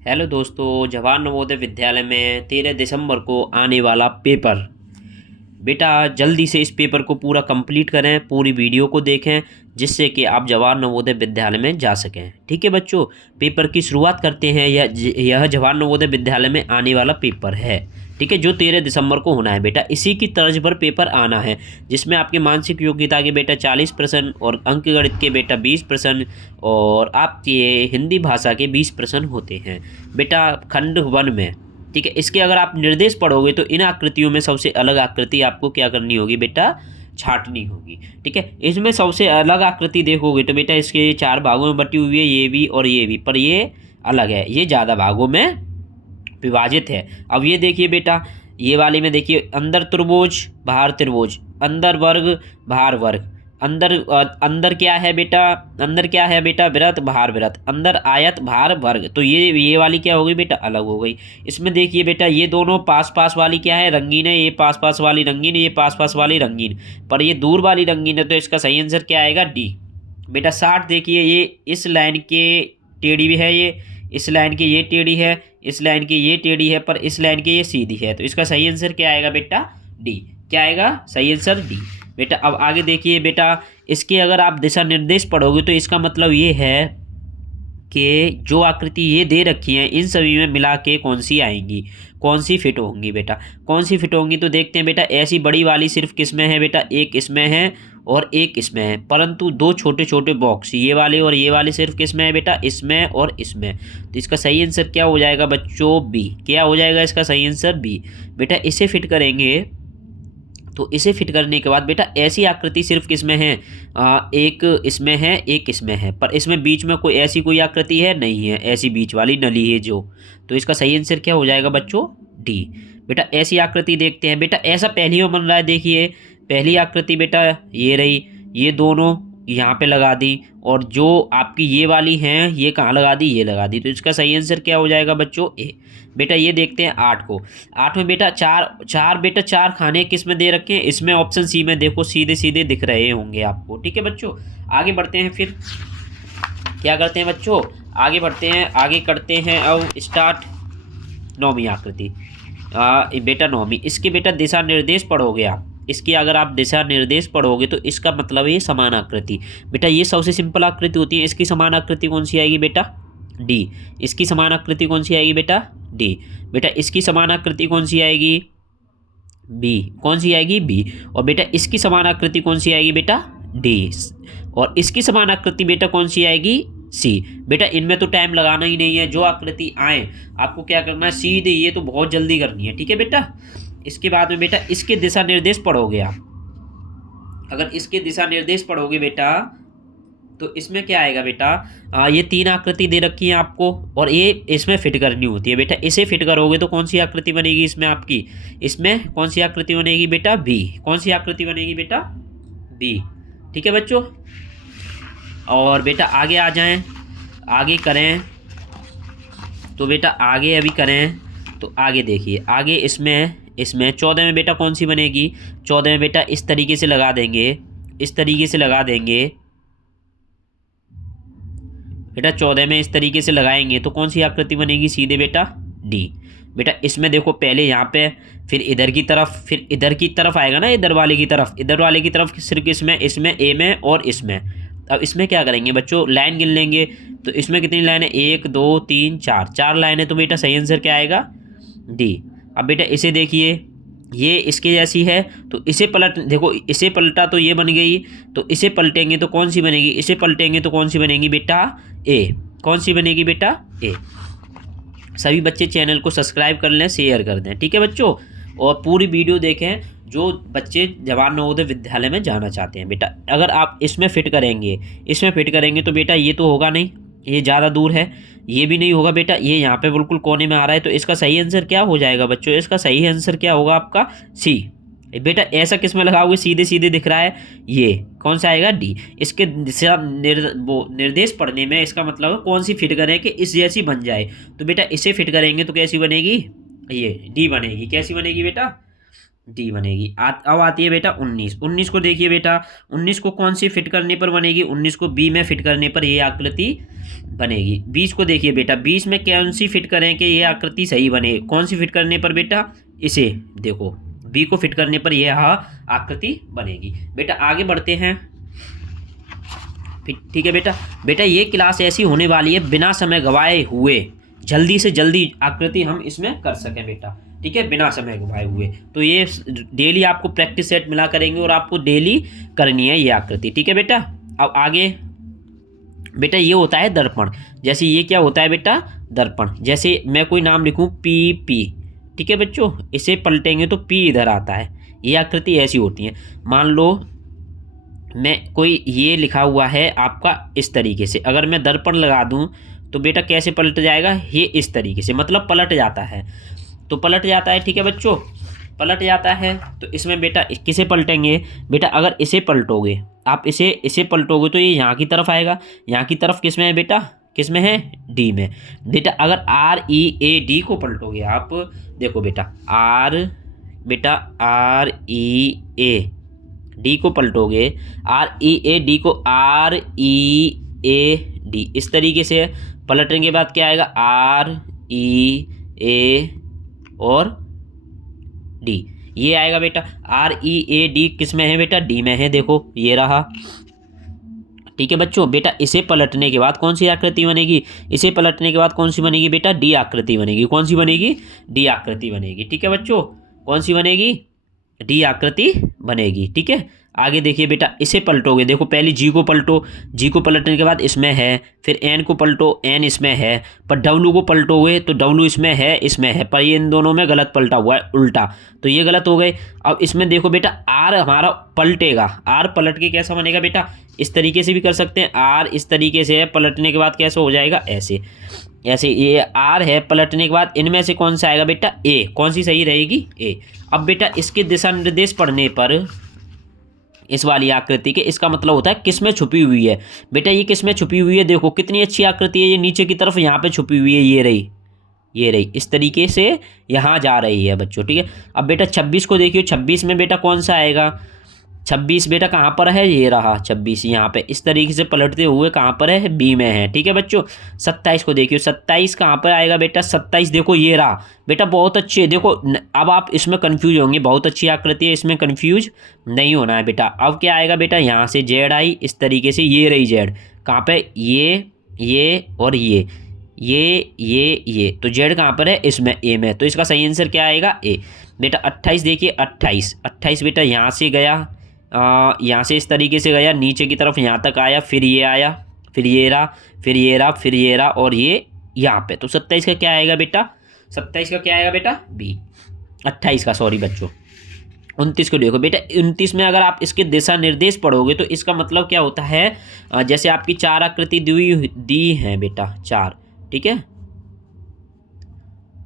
Hello दोस्तों, जवाहर नवोदय विद्यालय में 13 दिसंबर को आने वाला पेपर। बेटा जल्दी से इस पेपर को पूरा कंप्लीट करें, पूरी वीडियो को देखें जिससे कि आप जवाहर नवोदय विद्यालय में जा सकें। ठीक है बच्चों, पेपर की शुरुआत करते हैं। यह जवाहर नवोदय विद्यालय में आने वाला पेपर है। ठीक है, जो 13 दिसंबर को होना है बेटा। इसी की तर्ज पर पेपर आना है जिसमें आपके मानसिक योग्यता के बेटा 40% और अंक गणित के बेटा 20% और आपके हिंदी भाषा के 20% होते हैं बेटा खंड 1 में। ठीक है, इसके अगर आप निर्देश पढ़ोगे तो इन आकृतियों में सबसे अलग आकृति आपको क्या करनी होगी बेटा, छांटनी होगी। ठीक है, इसमें सबसे अलग आकृति देखोगे तो बेटा इसके 4 भागों में बटी हुई है, ये भी और ये भी, पर ये अलग है, ये ज़्यादा भागों में विभाजित है। अब ये देखिए बेटा, ये वाले में देखिए, अंदर त्रिभुज बाहर त्रिभुज, अंदर वर्ग बाहर वर्ग, अंदर अंदर क्या है बेटा, अंदर क्या है बेटा, वृत्त बाहर वृत्त, अंदर आयत बाहर वर्ग। तो ये वाली क्या हो गई बेटा, अलग हो गई। इसमें देखिए बेटा, ये दोनों पास पास वाली क्या है, रंगीन है। ये पास पास वाली रंगीन, ये पास पास वाली रंगीन, पर ये दूर वाली रंगीन है। तो इसका सही आंसर क्या आएगा, डी। बेटा 60 देखिए, ये इस लाइन के टेढ़ी भी है, ये इस लाइन की ये टेढ़ी है, इस लाइन की ये टेढ़ी है, पर इस लाइन की ये सीधी है। तो इसका सही आंसर क्या आएगा बेटा, डी। क्या आएगा सही आंसर, डी। बेटा अब आगे देखिए बेटा, इसके अगर आप दिशा निर्देश पढ़ोगे तो इसका मतलब ये है कि जो आकृति ये दे रखी है इन सभी में मिला के कौन सी आएंगी, कौन सी फिट होंगी बेटा, कौन सी फिट होंगी। तो देखते हैं बेटा, ऐसी बड़ी वाली सिर्फ किस में है बेटा, एक इसमें है और एक इसमें है, परंतु दो छोटे छोटे बॉक्स ये वाले और ये वाले सिर्फ किस में है बेटा, इसमें और इसमें। तो इसका सही आंसर क्या हो जाएगा बच्चों, बी। क्या हो जाएगा इसका सही आंसर, बी। बेटा इसे फिट करेंगे तो इसे फिट करने के बाद बेटा ऐसी आकृति सिर्फ किसमें है, एक इसमें है एक इसमें है, पर इसमें बीच में कोई ऐसी कोई आकृति है नहीं है, ऐसी बीच वाली नली है जो। तो इसका सही आंसर क्या हो जाएगा बच्चों, डी। बेटा ऐसी आकृति देखते हैं बेटा, ऐसा पहली में बन रहा है। देखिए पहली आकृति बेटा ये रही, ये दोनों यहाँ पे लगा दी, और जो आपकी ये वाली हैं ये कहाँ लगा दी, ये लगा दी। तो इसका सही आंसर क्या हो जाएगा बच्चों, ए। बेटा ये देखते हैं 8 को। 8 में बेटा चार बेटा 4 खाने किस में दे रखे हैं, इसमें ऑप्शन सी में देखो, सीधे सीधे दिख रहे होंगे आपको। ठीक है बच्चों, आगे बढ़ते हैं। फिर क्या करते हैं बच्चों, आगे बढ़ते हैं, आगे करते हैं अब स्टार्ट 9वीं आकृति। बेटा 9वीं, इसके बेटा दिशा निर्देश पढ़ोगे आप। इसकी अगर आप दिशा निर्देश पढ़ोगे तो इसका मतलब है ये समान आकृति। बेटा ये सबसे सिंपल आकृति होती है, इसकी समान आकृति कौन सी आएगी बेटा, डी। इसकी समान आकृति कौन सी आएगी बेटा, डी। बेटा इसकी समान आकृति कौन सी आएगी, बी। कौन सी आएगी, बी। और बेटा इसकी समान आकृति कौन सी आएगी बेटा, डी। और इसकी समान आकृति बेटा कौन सी आएगी, सी। बेटा इनमें तो टाइम लगाना ही नहीं है, जो आकृति आए आपको क्या करना है, सीधे ये तो बहुत जल्दी करनी है। ठीक है बेटा, इसके बाद में बेटा इसके दिशा निर्देश पढ़ोगे आप। अगर इसके दिशा निर्देश पढ़ोगे बेटा तो इसमें क्या आएगा बेटा, ये 3 आकृति दे रखी है आपको और ये इसमें फिट करनी होती है। बेटा इसे फिट करोगे तो कौन सी आकृति बनेगी इसमें आपकी, इसमें कौन सी आकृति बनेगी बेटा, बी। कौन सी आकृति बनेगी बेटा, बी। ठीक है बच्चों, और बेटा आगे आ जाएं, आगे करें तो बेटा आगे अभी करें तो आगे देखिए, आगे इसमें 14 में बेटा कौन सी बनेगी, 14 में बेटा इस तरीके से लगा देंगे, इस तरीके से लगा देंगे बेटा। 14 में इस तरीके से लगाएंगे तो कौन सी आकृति बनेगी, सीधे बेटा डी। बेटा इसमें देखो पहले यहाँ पे, फिर इधर की तरफ, फिर इधर की तरफ आएगा ना, इधर वाले की तरफ, इधर वाले की तरफ सिर्फ इसमें ए में और इसमें। अब इसमें क्या करेंगे बच्चों, लाइन गिन लेंगे। तो इसमें कितनी लाइन है, 1 2 3 4 लाइन है। तो बेटा सही आंसर क्या आएगा, डी। अब बेटा इसे देखिए, ये इसके जैसी है तो इसे पलट, देखो इसे पलटा तो ये बन गई, तो इसे पलटेंगे तो कौन सी बनेगी, इसे पलटेंगे तो कौन सी बनेगी बेटा, ए। कौन सी बनेगी बेटा, ए। सभी बच्चे चैनल को सब्सक्राइब कर लें, शेयर कर दें। ठीक है बच्चों, और पूरी वीडियो देखें जो बच्चे जवाहर नवोदय विद्यालय में जाना चाहते हैं। बेटा अगर आप इसमें फिट करेंगे, इसमें फिट करेंगे तो बेटा ये तो होगा नहीं, ये ज़्यादा दूर है, ये भी नहीं होगा बेटा, ये यहाँ पे बिल्कुल कोने में आ रहा है। तो इसका सही आंसर क्या हो जाएगा बच्चों, इसका सही आंसर क्या होगा आपका, सी। बेटा ऐसा किस में लगाओगे, सीधे सीधे दिख रहा है, ये कौन सा आएगा, डी। इसके दिशा निर्देश पढ़ने में इसका मतलब कौन सी फिट करें कि इस जैसी बन जाए। तो बेटा इसे फिट करेंगे तो कैसी बनेगी, ये डी बनेगी। कैसी बनेगी बेटा, डी बनेगी। अब आती है बेटा 19। 19 को देखिए बेटा, 19 को कौन सी फिट करने पर बनेगी? 19 को बी में फिट करने पर ये आकृति बनेगी। 20 को देखिए बेटा, 20 में कौन सी फिट करें कि ये आकृति सही बने? कौन सी फिट करने पर बेटा? इसे देखो, बी को फिट करने पर यह आकृति बनेगी। बेटा आगे बढ़ते हैं। ठीक है बेटा। बेटा ये क्लास ऐसी होने वाली है बिना समय गवाए हुए जल्दी से जल्दी आकृति हम इसमें कर सकें बेटा, ठीक है, बिना समय गवाए हुए। तो ये डेली आपको प्रैक्टिस सेट मिला करेंगे और आपको डेली करनी है ये आकृति, ठीक है बेटा। अब आगे बेटा ये होता है दर्पण। जैसे ये क्या होता है बेटा? दर्पण। जैसे मैं कोई नाम लिखूं पी पी, ठीक है बच्चों, इसे पलटेंगे तो पी इधर आता है। ये आकृति ऐसी होती है। मान लो मैं कोई ये लिखा हुआ है आपका इस तरीके से, अगर मैं दर्पण लगा दूं तो बेटा कैसे पलट जाएगा? ये इस तरीके से, मतलब पलट जाता है। तो पलट जाता है, ठीक है बच्चों, पलट जाता है। तो इसमें बेटा किसे पलटेंगे? बेटा अगर इसे पलटोगे आप, इसे पलटोगे तो ये यहाँ की तरफ आएगा। यहाँ की तरफ किस में है बेटा? किस में है? डी में। बेटा अगर आर ई ए डी को पलटोगे आप, देखो बेटा आर ई ए डी को पलटोगे, आर ई ए डी को आर ई ए डी, इस तरीके से पलटने के बाद क्या आएगा? आर ई ए और डी, ये आएगा बेटा। आर ई ए डी किस में है बेटा? डी में है, देखो ये रहा, ठीक है बच्चों। बेटा इसे पलटने के बाद कौन सी आकृति बनेगी? इसे पलटने के बाद कौन सी बनेगी बेटा? डी आकृति बनेगी। कौन सी बनेगी? डी आकृति बनेगी, ठीक है बच्चों। कौन सी बनेगी? डी आकृति बनेगी, ठीक है। आगे देखिए बेटा, इसे पलटोगे, देखो पहले जी को पलटो, जी को पलटने के बाद इसमें है, फिर एन को पलटो, एन इसमें है, पर डब्लू को पलटोगे तो डब्लू इसमें है, पर ये इन दोनों में गलत पलटा हुआ है, उल्टा, तो ये गलत हो गए। अब इसमें देखो बेटा आर हमारा पलटेगा, आर पलट के कैसा बनेगा बेटा? इस तरीके से भी कर सकते हैं। आर इस तरीके से है, पलटने के बाद कैसे हो जाएगा? ऐसे ऐसे। ये आर है, पलटने के बाद इनमें से कौन सा आएगा बेटा? ए। कौन सी सही रहेगी? ए। अब बेटा इसके दिशा निर्देश पढ़ने पर इस वाली आकृति के, इसका मतलब होता है किस में छुपी हुई है। बेटा ये किस में छुपी हुई है? देखो कितनी अच्छी आकृति है, ये नीचे की तरफ यहाँ पे छुपी हुई है, ये रही इस तरीके से यहाँ जा रही है बच्चों, ठीक है। अब बेटा 26 को देखिए, 26 में बेटा कौन सा आएगा? 26 बेटा कहाँ पर है? ये रहा 26, यहाँ पे इस तरीके से पलटते हुए कहाँ पर है? बी में है, ठीक है बच्चों। 27 को देखिए, 27 कहाँ पर आएगा बेटा? 27 देखो ये रहा बेटा, बहुत अच्छे। देखो अब आप इसमें कंफ्यूज होंगे, बहुत अच्छी आकृति है, इसमें कंफ्यूज नहीं होना है बेटा। अब क्या आएगा बेटा? यहाँ से जेड आई, इस तरीके से ये रही जेड, कहाँ पे? ये और ये। तो जेड कहाँ पर है? इसमें, ए में। तो इसका सही आंसर क्या आएगा? ए। बेटा 28 देखिए, 28 बेटा यहाँ से गया, यहाँ से इस तरीके से गया नीचे की तरफ, यहाँ तक आया, फिर ये आया, फिर ये रहा और ये यहाँ पे। तो 27 का क्या आएगा बेटा? 27 का क्या आएगा बेटा? बी। 28 का, सॉरी बच्चों। 29 को देखो बेटा, 29 में अगर आप इसके दिशा निर्देश पढ़ोगे तो इसका मतलब क्या होता है? जैसे आपकी 4 आकृति दी है बेटा, 4, ठीक है,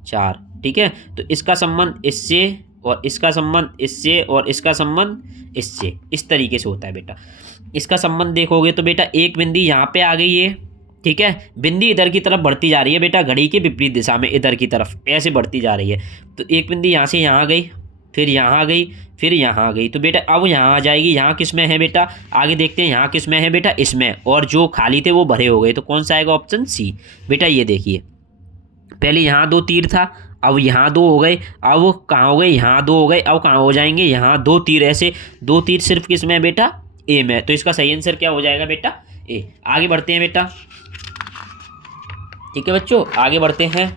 4, ठीक है। तो इसका संबंध इससे और इसका संबंध इससे और इसका संबंध इससे, इस तरीके से होता है बेटा। इसका संबंध देखोगे तो बेटा एक बिंदी यहाँ पे आ गई है, ठीक है, बिंदी इधर की तरफ बढ़ती जा रही है बेटा, घड़ी के विपरीत दिशा में, इधर की तरफ ऐसे बढ़ती जा रही है। तो एक बिंदी यहाँ से यहाँ गई, फिर यहाँ आ गई, फिर यहाँ आ गई। तो बेटा अब यहाँ आ जाएगी, यहाँ किस में है बेटा? आगे देखते हैं, यहाँ किस में है बेटा? इसमें। और जो खाली थे वो भरे हो गए, तो कौन सा आएगा? Option C. बेटा ये देखिए, पहले यहाँ 2 तीर था, अब यहाँ 2 हो गए, अब वो कहाँ हो गए? यहाँ 2 हो गए, अब कहाँ हो जाएंगे? यहाँ 2 तीर, ऐसे 2 तीर सिर्फ किस में है बेटा? ए में। तो इसका सही आंसर क्या हो जाएगा बेटा? ए। आगे बढ़ते हैं बेटा, ठीक है बच्चों, आगे बढ़ते हैं।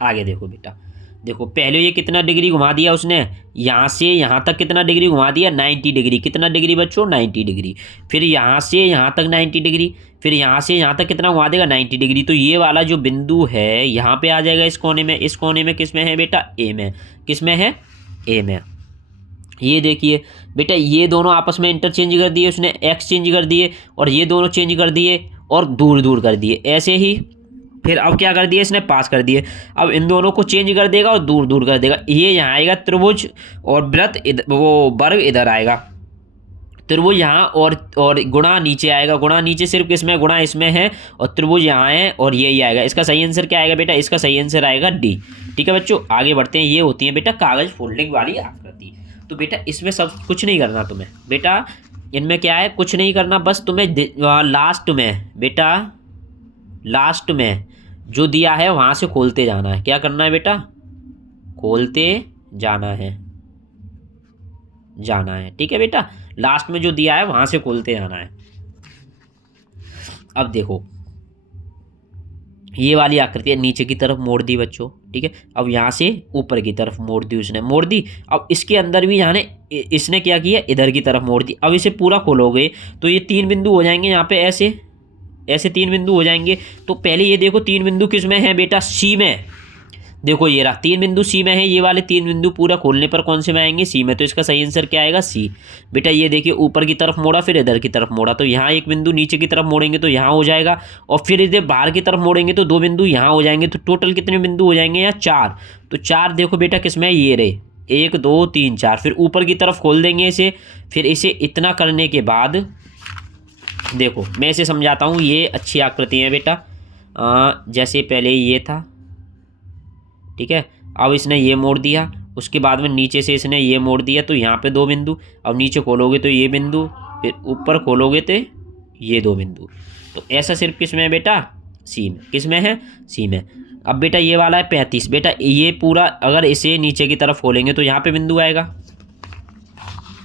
आगे देखो बेटा, देखो पहले ये कितना डिग्री घुमा दिया उसने? यहाँ से यहाँ तक कितना डिग्री घुमा दिया? 90 डिग्री। कितना डिग्री बच्चों? 90 डिग्री। फिर यहाँ से यहाँ तक 90 डिग्री, फिर यहाँ से यहाँ तक कितना घुमा देगा? 90 डिग्री। तो ये वाला जो बिंदु है यहाँ पे आ जाएगा, इस कोने में। इस कोने में किस में है बेटा? ए में। किस में है? ए में। ये देखिए बेटा, ये दोनों आपस में इंटरचेंज कर दिए उसने, एक्सचेंज कर दिए, और ये दोनों चेंज कर दिए और दूर दूर कर दिए, ऐसे ही। फिर अब क्या कर दिया इसने? पास कर दिए। अब इन दोनों को चेंज कर देगा और दूर दूर कर देगा। ये यहाँ आएगा त्रिभुज, और वृत्त वो वर्ग इधर आएगा। त्रिभुज यहाँ और गुणा नीचे आएगा, गुणा नीचे सिर्फ किसमें, गुणा इसमें है, और त्रिभुज यहाँ है और यही आएगा। इसका सही आंसर क्या आएगा बेटा, इसका सही आंसर आएगा डी। ठीक है बच्चों, आगे बढ़ते हैं। ये होती है बेटा कागज फोल्डिंग वाली आकृति। तो बेटा इसमें सब कुछ नहीं करना तुम्हें बेटा, इनमें क्या है, कुछ नहीं करना, बस तुम्हें लास्ट में बेटा, लास्ट में जो दिया है वहाँ से खोलते जाना है। क्या करना है बेटा, खोलते जाना है, जाना है। ठीक है बेटा, लास्ट में जो दिया है वहां से खोलते जाना है। अब देखो ये वाली आकृति नीचे की तरफ मोड़ दी बच्चों। ठीक है, अब यहाँ से ऊपर की तरफ मोड़ दी उसने, मोड़ दी। अब इसके अंदर भी यहाँ इसने क्या किया, इधर की तरफ मोड़ दी। अब इसे पूरा खोलोगे तो ये 3 बिंदु हो जाएंगे यहाँ पे, ऐसे ऐसे 3 बिंदु हो जाएंगे। तो पहले ये देखो 3 बिंदु किस में है बेटा, सी में। देखो ये रहा 3 बिंदु सी में है, ये वाले 3 बिंदु पूरा खोलने पर कौन से में आएंगे, सी में। तो इसका सही आंसर क्या आएगा, सी। बेटा ये देखिए ऊपर की तरफ मोड़ा, फिर इधर की तरफ मोड़ा, तो यहाँ एक बिंदु नीचे की तरफ मोड़ेंगे तो यहाँ हो जाएगा, और फिर इधर बाहर की तरफ मोड़ेंगे तो 2 बिंदु यहाँ हो जाएंगे। तो टोटल कितने बिंदु हो जाएंगे यहाँ, 4। तो 4 देखो बेटा किस में, ये रहे 1 2 3 4। फिर ऊपर की तरफ खोल देंगे इसे। फिर इसे इतना करने के बाद देखो मैं इसे समझाता हूँ, ये अच्छी आकृति है बेटा। जैसे पहले ये था, ठीक है, अब इसने ये मोड़ दिया, उसके बाद में नीचे से इसने ये मोड़ दिया, तो यहाँ पे 2 बिंदु। अब नीचे खोलोगे तो ये बिंदु, फिर ऊपर खोलोगे तो ये 2 बिंदु। तो ऐसा सिर्फ किस में है बेटा, सी में। किस में है, सी में। अब बेटा ये वाला है 35। बेटा ये पूरा अगर इसे नीचे की तरफ खोलेंगे तो यहाँ पे बिंदु आएगा।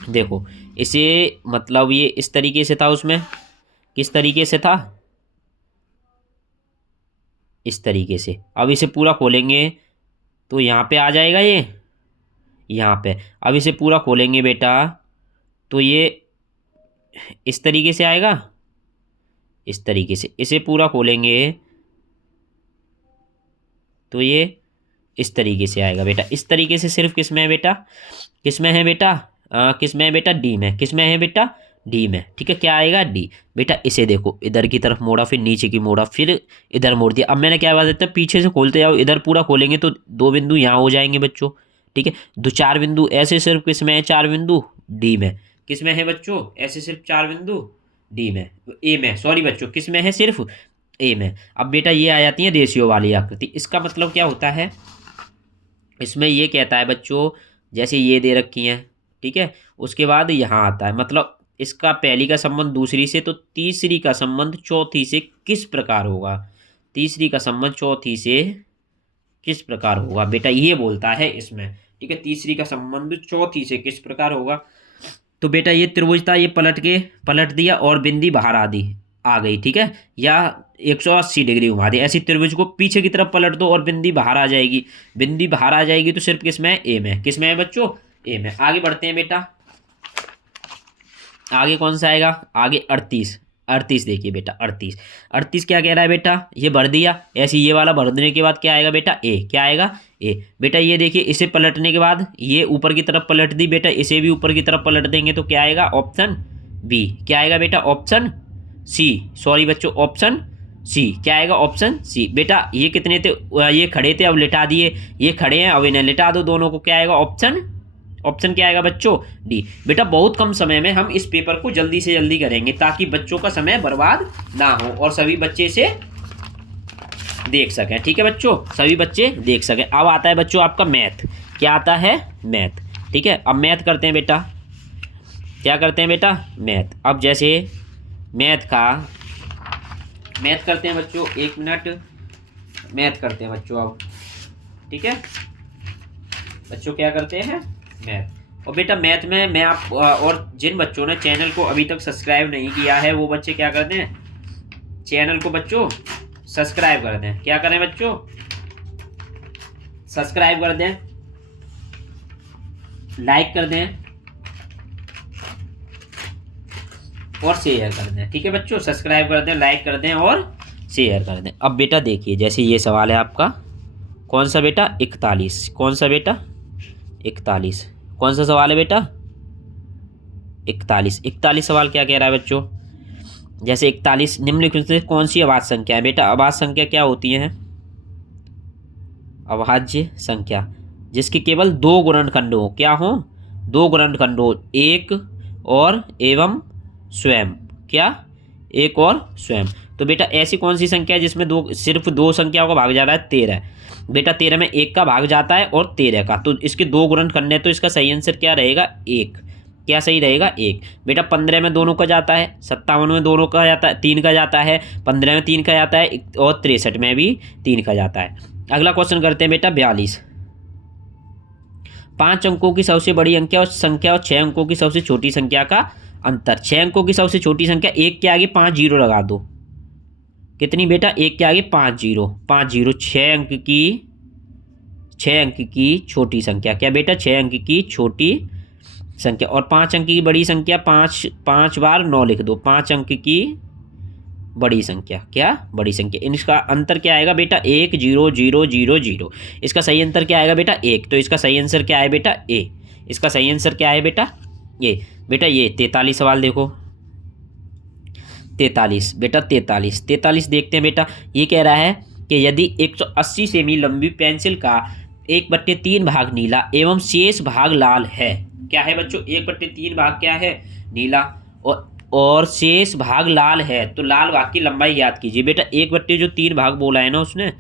देखो इसे मतलब ये इस तरीके से था, उसमें किस तरीके से था, इस तरीके से। अब इसे पूरा खोलेंगे तो यहाँ पे आ जाएगा ये, यहाँ पे। अब इसे पूरा खोलेंगे बेटा तो ये इस तरीके से आएगा, इस तरीके से। इसे पूरा खोलेंगे तो ये इस तरीके से आएगा बेटा, इस तरीके से। सिर्फ किस में है बेटा, किस में है बेटा, किस में है बेटा, डी में। किस में है बेटा, डी में। ठीक है, क्या आएगा, डी। बेटा इसे देखो इधर की तरफ मोड़ा, फिर नीचे की मोड़ा, फिर इधर मोड़ दिया। अब मैंने क्या बात देता, पीछे से खोलते जाओ, इधर पूरा खोलेंगे तो 2 बिंदु यहाँ हो जाएंगे बच्चों। ठीक है, 4 बिंदु ऐसे सिर्फ किस में है, 4 बिंदु डी में। किस में है बच्चों, ऐसे सिर्फ 4 बिंदु डी में, ए में, सॉरी बच्चों, किस में है, सिर्फ ए में। अब बेटा ये आ जाती है रेशियो वाली आकृति। इसका मतलब क्या होता है, इसमें ये कहता है बच्चों, जैसे ये दे रखी हैं, ठीक है, उसके बाद यहाँ आता है, मतलब इसका पहली का संबंध दूसरी से, तो तीसरी का संबंध चौथी से किस प्रकार होगा, तीसरी का संबंध चौथी से किस प्रकार होगा, बेटा ये बोलता है इसमें। ठीक है, तीसरी का संबंध चौथी से किस प्रकार होगा। तो बेटा ये त्रिभुज था, ये पलट दिया और बिंदी बाहर आ गई। ठीक है, या 180 डिग्री घुमा दी। ऐसी त्रिभुज को पीछे की तरफ पलट दो और बिंदी बाहर आ जाएगी। बिंदी बाहर आ जाएगी तो सिर्फ किस में है, ए में। किस में है बच्चों, ए में। आगे बढ़ते हैं बेटा, आगे कौन सा आएगा, आगे 38 देखिए बेटा, 38 क्या कह रहा है बेटा, ये भर दिया ऐसे। ये वाला भर देने के बाद क्या आएगा बेटा, ए। क्या आएगा, ए। बेटा ये देखिए इसे पलटने के बाद ये ऊपर की तरफ पलट दी बेटा, इसे भी ऊपर की तरफ पलट देंगे तो क्या आएगा, ऑप्शन बी। क्या आएगा बेटा, ऑप्शन सी, सॉरी बच्चों, ऑप्शन सी। क्या आएगा, ऑप्शन सी। बेटा ये कितने थे, ये खड़े थे, अब लिटा दिए, ये खड़े हैं अब इन्हें लिटा दो दोनों को। क्या आएगा, ऑप्शन क्या आएगा बच्चों, डी। बेटा बहुत कम समय में हम इस पेपर को जल्दी से जल्दी करेंगे ताकि बच्चों का समय बर्बाद ना हो और सभी बच्चे इसे देख सकें। ठीक है बच्चों, सभी बच्चे देख सकें। अब आता है बच्चों आपका मैथ। क्या आता है, मैथ। ठीक है, अब मैथ करते हैं बेटा। क्या करते हैं बेटा, मैथ। अब जैसे मैथ करते हैं बच्चों, 1 मिनट, मैथ करते हैं बच्चों अब। ठीक है बच्चों, क्या करते हैं, मैथ। और बेटा मैथ में मैं आप और जिन बच्चों ने चैनल को अभी तक सब्सक्राइब नहीं किया है वो बच्चे क्या करते हैं, चैनल को बच्चों सब्सक्राइब कर दें। क्या करें बच्चों, सब्सक्राइब कर दें, लाइक कर दें और शेयर कर दें। ठीक है बच्चों, सब्सक्राइब कर दें, लाइक कर दें और शेयर कर दें। अब बेटा देखिए, जैसे ये सवाल है आपका, कौन सा बेटा, 41। कौन सा बेटा, 41। कौन सा सवाल है बेटा, 41 सवाल क्या कह रहा है बच्चों, जैसे 41 निम्नलिखित में कौन सी अभाज्य संख्या है। बेटा अभाज्य संख्या क्या होती है, अभाज्य संख्या जिसके केवल 2 गुणनखंड हो। क्या हो, 2 गुणनखंड हो, 1 और एवं स्वयं, क्या, एक और स्वयं। तो बेटा ऐसी कौन सी संख्या है जिसमें सिर्फ दो संख्याओं का भाग जा रहा है? 13। बेटा 13 में एक का भाग जाता है और 13 का, तो इसके दो गुणन करने, तो इसका सही आंसर क्या रहेगा? एक। क्या सही रहेगा? एक। बेटा 15 में दोनों का जाता है, 57 में दोनों का जाता है, 3 का जाता है, 15 में 3 का जाता है और 63 में भी 3 का जाता है। अगला क्वेश्चन करते हैं बेटा 42। 5 अंकों की सबसे बड़ी संख्या और 6 अंकों की सबसे छोटी संख्या का अंतर। 6 अंकों की सबसे छोटी संख्या, एक के आगे 5 जीरो लगा दो। कितनी बेटा? एक के आगे 5 जीरो, 5 जीरो। 6 अंक की छोटी संख्या, क्या बेटा? 6 अंक की छोटी संख्या। और 5 अंक की बड़ी संख्या, 5 बार 9 लिख दो। 5 अंक की बड़ी संख्या, क्या? बड़ी संख्या। इनका अंतर क्या आएगा बेटा? 1 0 0 0 0। इसका सही आंसर क्या आएगा बेटा? 1। तो इसका सही आंसर क्या है बेटा? ए। इसका सही आंसर क्या है बेटा? ये। बेटा ये 43 सवाल देखो, 43 बेटा 43 देखते हैं बेटा। ये कह रहा है कि यदि 180 सेमी लंबी पेंसिल का 1/3 भाग नीला एवं शेष भाग लाल है। क्या है बच्चों? 1/3 भाग क्या है? नीला, और शेष भाग लाल है, तो लाल भाग की लंबाई याद कीजिए। बेटा 1/3 भाग बोला है ना उसने,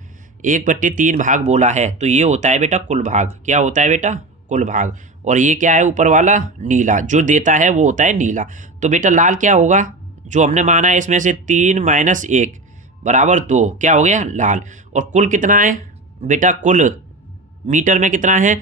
1/3 भाग बोला है, तो ये होता है बेटा कुल भाग। क्या होता है बेटा? कुल भाग। और ये क्या है ऊपर वाला? नीला, जो देता है वो होता है नीला। तो बेटा लाल क्या होगा? जो हमने माना है इसमें से 3 - 1 बराबर 2, क्या हो गया? लाल। और कुल कितना है बेटा? कुल मीटर में कितना है?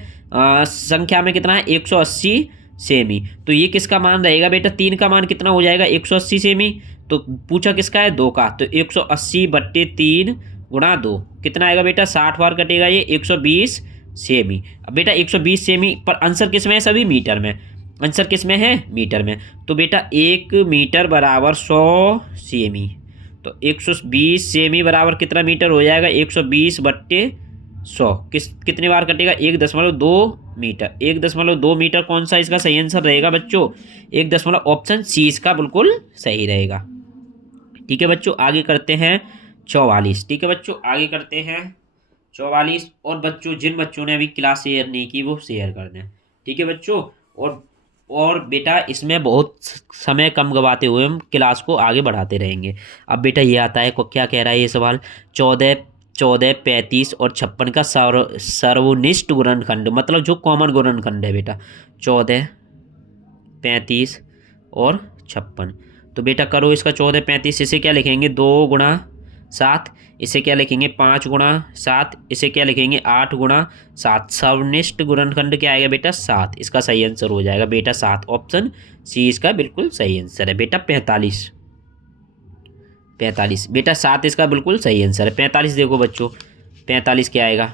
संख्या में कितना है? 180 सेमी। तो ये किसका मान रहेगा बेटा? 3 का मान कितना हो जाएगा? 180 सेमी। तो पूछा किसका है? 2 का। तो 180/3 गुणा 2 कितना आएगा बेटा? 60 बार कटेगा ये, 120 सेमी। अब बेटा 120 सेमी, पर आंसर किस में है? सभी मीटर में। आंसर किस में है? मीटर में। तो बेटा 1 मीटर बराबर 100 सेमी। तो 120 सेमी बराबर कितना मीटर हो जाएगा? 120/100। कितने बार कटेगा? 1.2 मीटर। 1.2 मीटर कौन सा इसका सही आंसर रहेगा बच्चों? 1 ऑप्शन सी इसका बिल्कुल सही रहेगा। ठीक है बच्चों, आगे करते हैं 44। ठीक है बच्चों, आगे करते हैं 44। और बच्चों जिन बच्चों ने अभी क्लास शेयर नहीं की वो शेयर कर दें। ठीक है बच्चों। और बेटा इसमें बहुत समय कम गवाते हुए हम क्लास को आगे बढ़ाते रहेंगे। अब बेटा ये आता है को क्या कह रहा है ये सवाल? 14, 35 और 56 का सर्वनिष्ठ गुणनखंड, मतलब जो कॉमन गुणनखंड है बेटा। 14, 35 और 56। तो बेटा करो इसका 14, 35, इसे क्या लिखेंगे? 2 गुणा 7। इसे क्या लिखेंगे? 5 गुणा 7। इसे क्या लिखेंगे? 8 गुणा 7। सर्वनिष्ठ गुणनखंड क्या आएगा बेटा? 7। इसका सही आंसर हो जाएगा बेटा 7। ऑप्शन सी इसका बिल्कुल सही आंसर है बेटा। 45 बेटा 7 इसका बिल्कुल सही आंसर है। 45 देखो बच्चों, 45 क्या आएगा?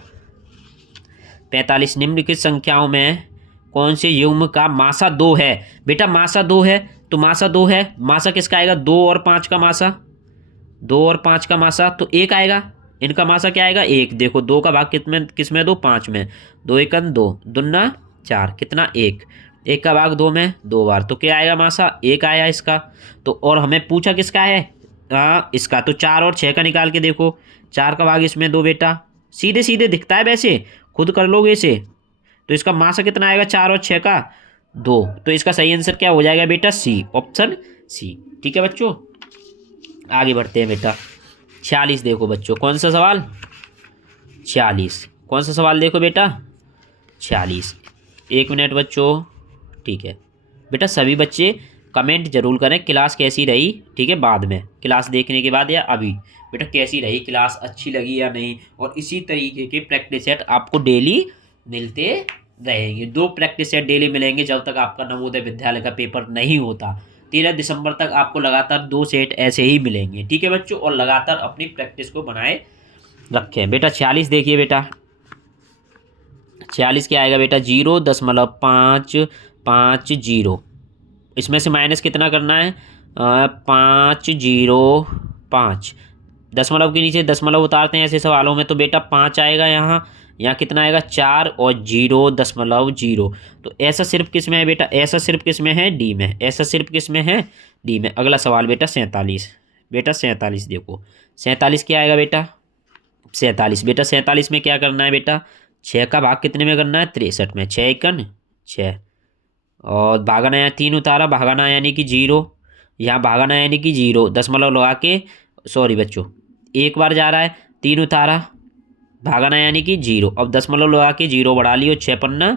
45 निम्नलिखित संख्याओं में कौन से युग्म का मासा 2 है? बेटा मासा 2 है, तो मासा 2 है, मासा किसका आएगा? 2 और 5 का मासा, 2 और 5 का मासा तो 1 आएगा। इनका मासा क्या आएगा? 1। देखो 2 का भाग किसमें? 2, 5 में। 2 एकन 2, दुन्ना 4, कितना? 1। 1 का भाग 2 में 2 बार, तो क्या आएगा? मासा 1 आया इसका। तो और हमें पूछा किसका है? इसका। तो 4 और 6 का निकाल के देखो। 4 का भाग इसमें 2 बेटा, सीधे सीधे दिखता है, वैसे खुद कर लोगे इसे। तो इसका मासा कितना आएगा? 4 और 6 का 2। तो इसका सही आंसर क्या हो जाएगा बेटा? सी, ऑप्शन सी। ठीक है बच्चों, आगे बढ़ते हैं बेटा। 46 देखो बच्चों, कौन सा सवाल? 46 कौन सा सवाल देखो बेटा? 46। 1 मिनट बच्चों। ठीक है बेटा, सभी बच्चे कमेंट जरूर करें क्लास कैसी रही। ठीक है, बाद में क्लास देखने के बाद या अभी बेटा कैसी रही क्लास, अच्छी लगी या नहीं। और इसी तरीके के प्रैक्टिस सेट आपको डेली मिलते रहेंगे। 2 प्रैक्टिस सेट डेली मिलेंगे जब तक आपका नवोदय विद्यालय का पेपर नहीं होता। 13 दिसंबर तक आपको लगातार 2 सेट ऐसे ही मिलेंगे। ठीक है बच्चों, और लगातार अपनी प्रैक्टिस को बनाए रखें। बेटा 46 देखिए बेटा, 46 क्या आएगा बेटा? 0.550। इसमें से माइनस कितना करना है? 505। दशमलव के नीचे दशमलव उतारते हैं ऐसे सवालों में, तो बेटा 5 आएगा यहाँ। यहाँ कितना आएगा? 4 और 0.0। तो ऐसा सिर्फ किस में है बेटा? ऐसा सिर्फ किस में है? डी में। ऐसा सिर्फ किस में है? डी में। अगला सवाल बेटा 47। बेटा 47 देखो, 47 क्या आएगा बेटा? 47 बेटा 47 में क्या करना है बेटा? 6 का भाग कितने में करना है? 63 में। 6 एकन 6, और भागना या 3 उतारा, भागना यानी कि 0, यहाँ भागना यानी कि 0, दशमलव लगा के, सॉरी बच्चों, एक बार जा रहा है, 3 उतारा, भागना यानी कि 0, अब दशमलव लगा के 0 बढ़ा लियो, 6×5 =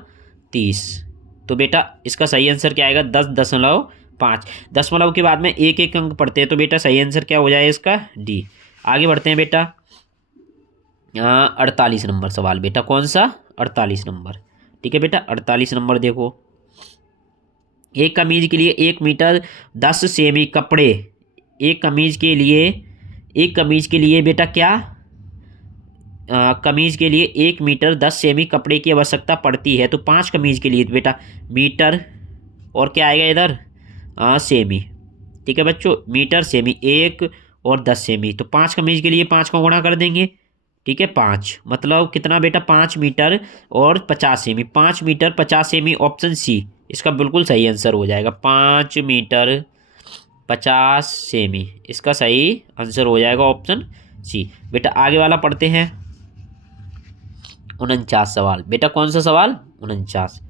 30। तो बेटा इसका सही आंसर क्या आएगा? 10.5। दशमलव के बाद में एक एक अंक पढ़ते हैं, तो बेटा सही आंसर क्या हो जाएगा इसका? डी। आगे बढ़ते हैं बेटा। 48 नंबर सवाल बेटा, कौन सा? 48 नंबर। ठीक है बेटा, 48 नंबर देखो। एक कमीज के लिए 1 मीटर 10 सेमी कपड़े, एक कमीज के लिए बेटा क्या, कमीज के लिए 1 मीटर 10 सेमी कपड़े की आवश्यकता पड़ती है, तो 5 कमीज के लिए बेटा मीटर और क्या आएगा इधर? सेमी। ठीक है बच्चों, मीटर सेमी, 1 और 10 सेमी, तो 5 कमीज के लिए 5 को गुणा कर देंगे। ठीक है, 5 मतलब कितना बेटा? 5 मीटर और 50 सेमी, 5 मीटर 50 सेमी, ऑप्शन सी इसका बिल्कुल सही आंसर हो जाएगा। 5 मीटर 50 सेमी इसका सही आंसर हो जाएगा, ऑप्शन सी। बेटा आगे वाला पढ़ते हैं। 49 सवाल बेटा, कौन सा सवाल? 49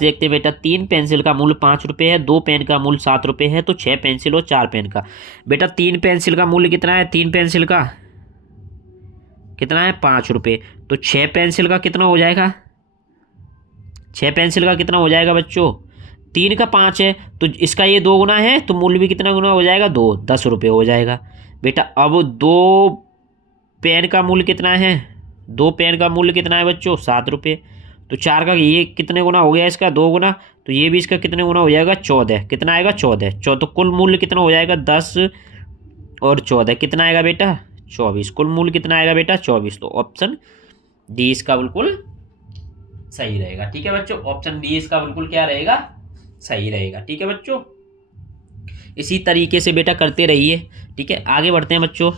देखते हैं बेटा। 3 पेंसिल का मूल्य 5 रुपये है, 2 पेन का मूल्य 7 रुपये है, तो 6 पेंसिल और 4 पेन का। बेटा 3 पेंसिल का मूल्य कितना है? 3 पेंसिल का कितना है? 5 रुपये। तो 6 पेंसिल का कितना हो जाएगा? 6 पेंसिल का कितना हो जाएगा बच्चों? 3 का 5 है, तो इसका ये 2 गुना है, तो मूल्य भी कितना गुना हो जाएगा? 2, 10 रुपये हो जाएगा। बेटा अब 2 पेन का मूल्य कितना है? 2 पेन का मूल्य कितना है बच्चों? 7 रुपये। तो 4 का ये कितने गुना हो गया? इसका 2 गुना, तो ये भी इसका कितने गुना हो जाएगा? 14। कितना आएगा? 14। तो कुल मूल्य कितना हो जाएगा? 10 और 14 कितना आएगा बेटा? 24। कुल मूल्य कितना आएगा बेटा? 24। तो ऑप्शन डी इसका बिल्कुल सही रहेगा। ठीक है बच्चों, ऑप्शन डी इसका बिल्कुल क्या रहेगा? सही रहेगा। ठीक है बच्चों, इसी तरीके से बेटा करते रहिए। ठीक है, आगे बढ़ते हैं बच्चों,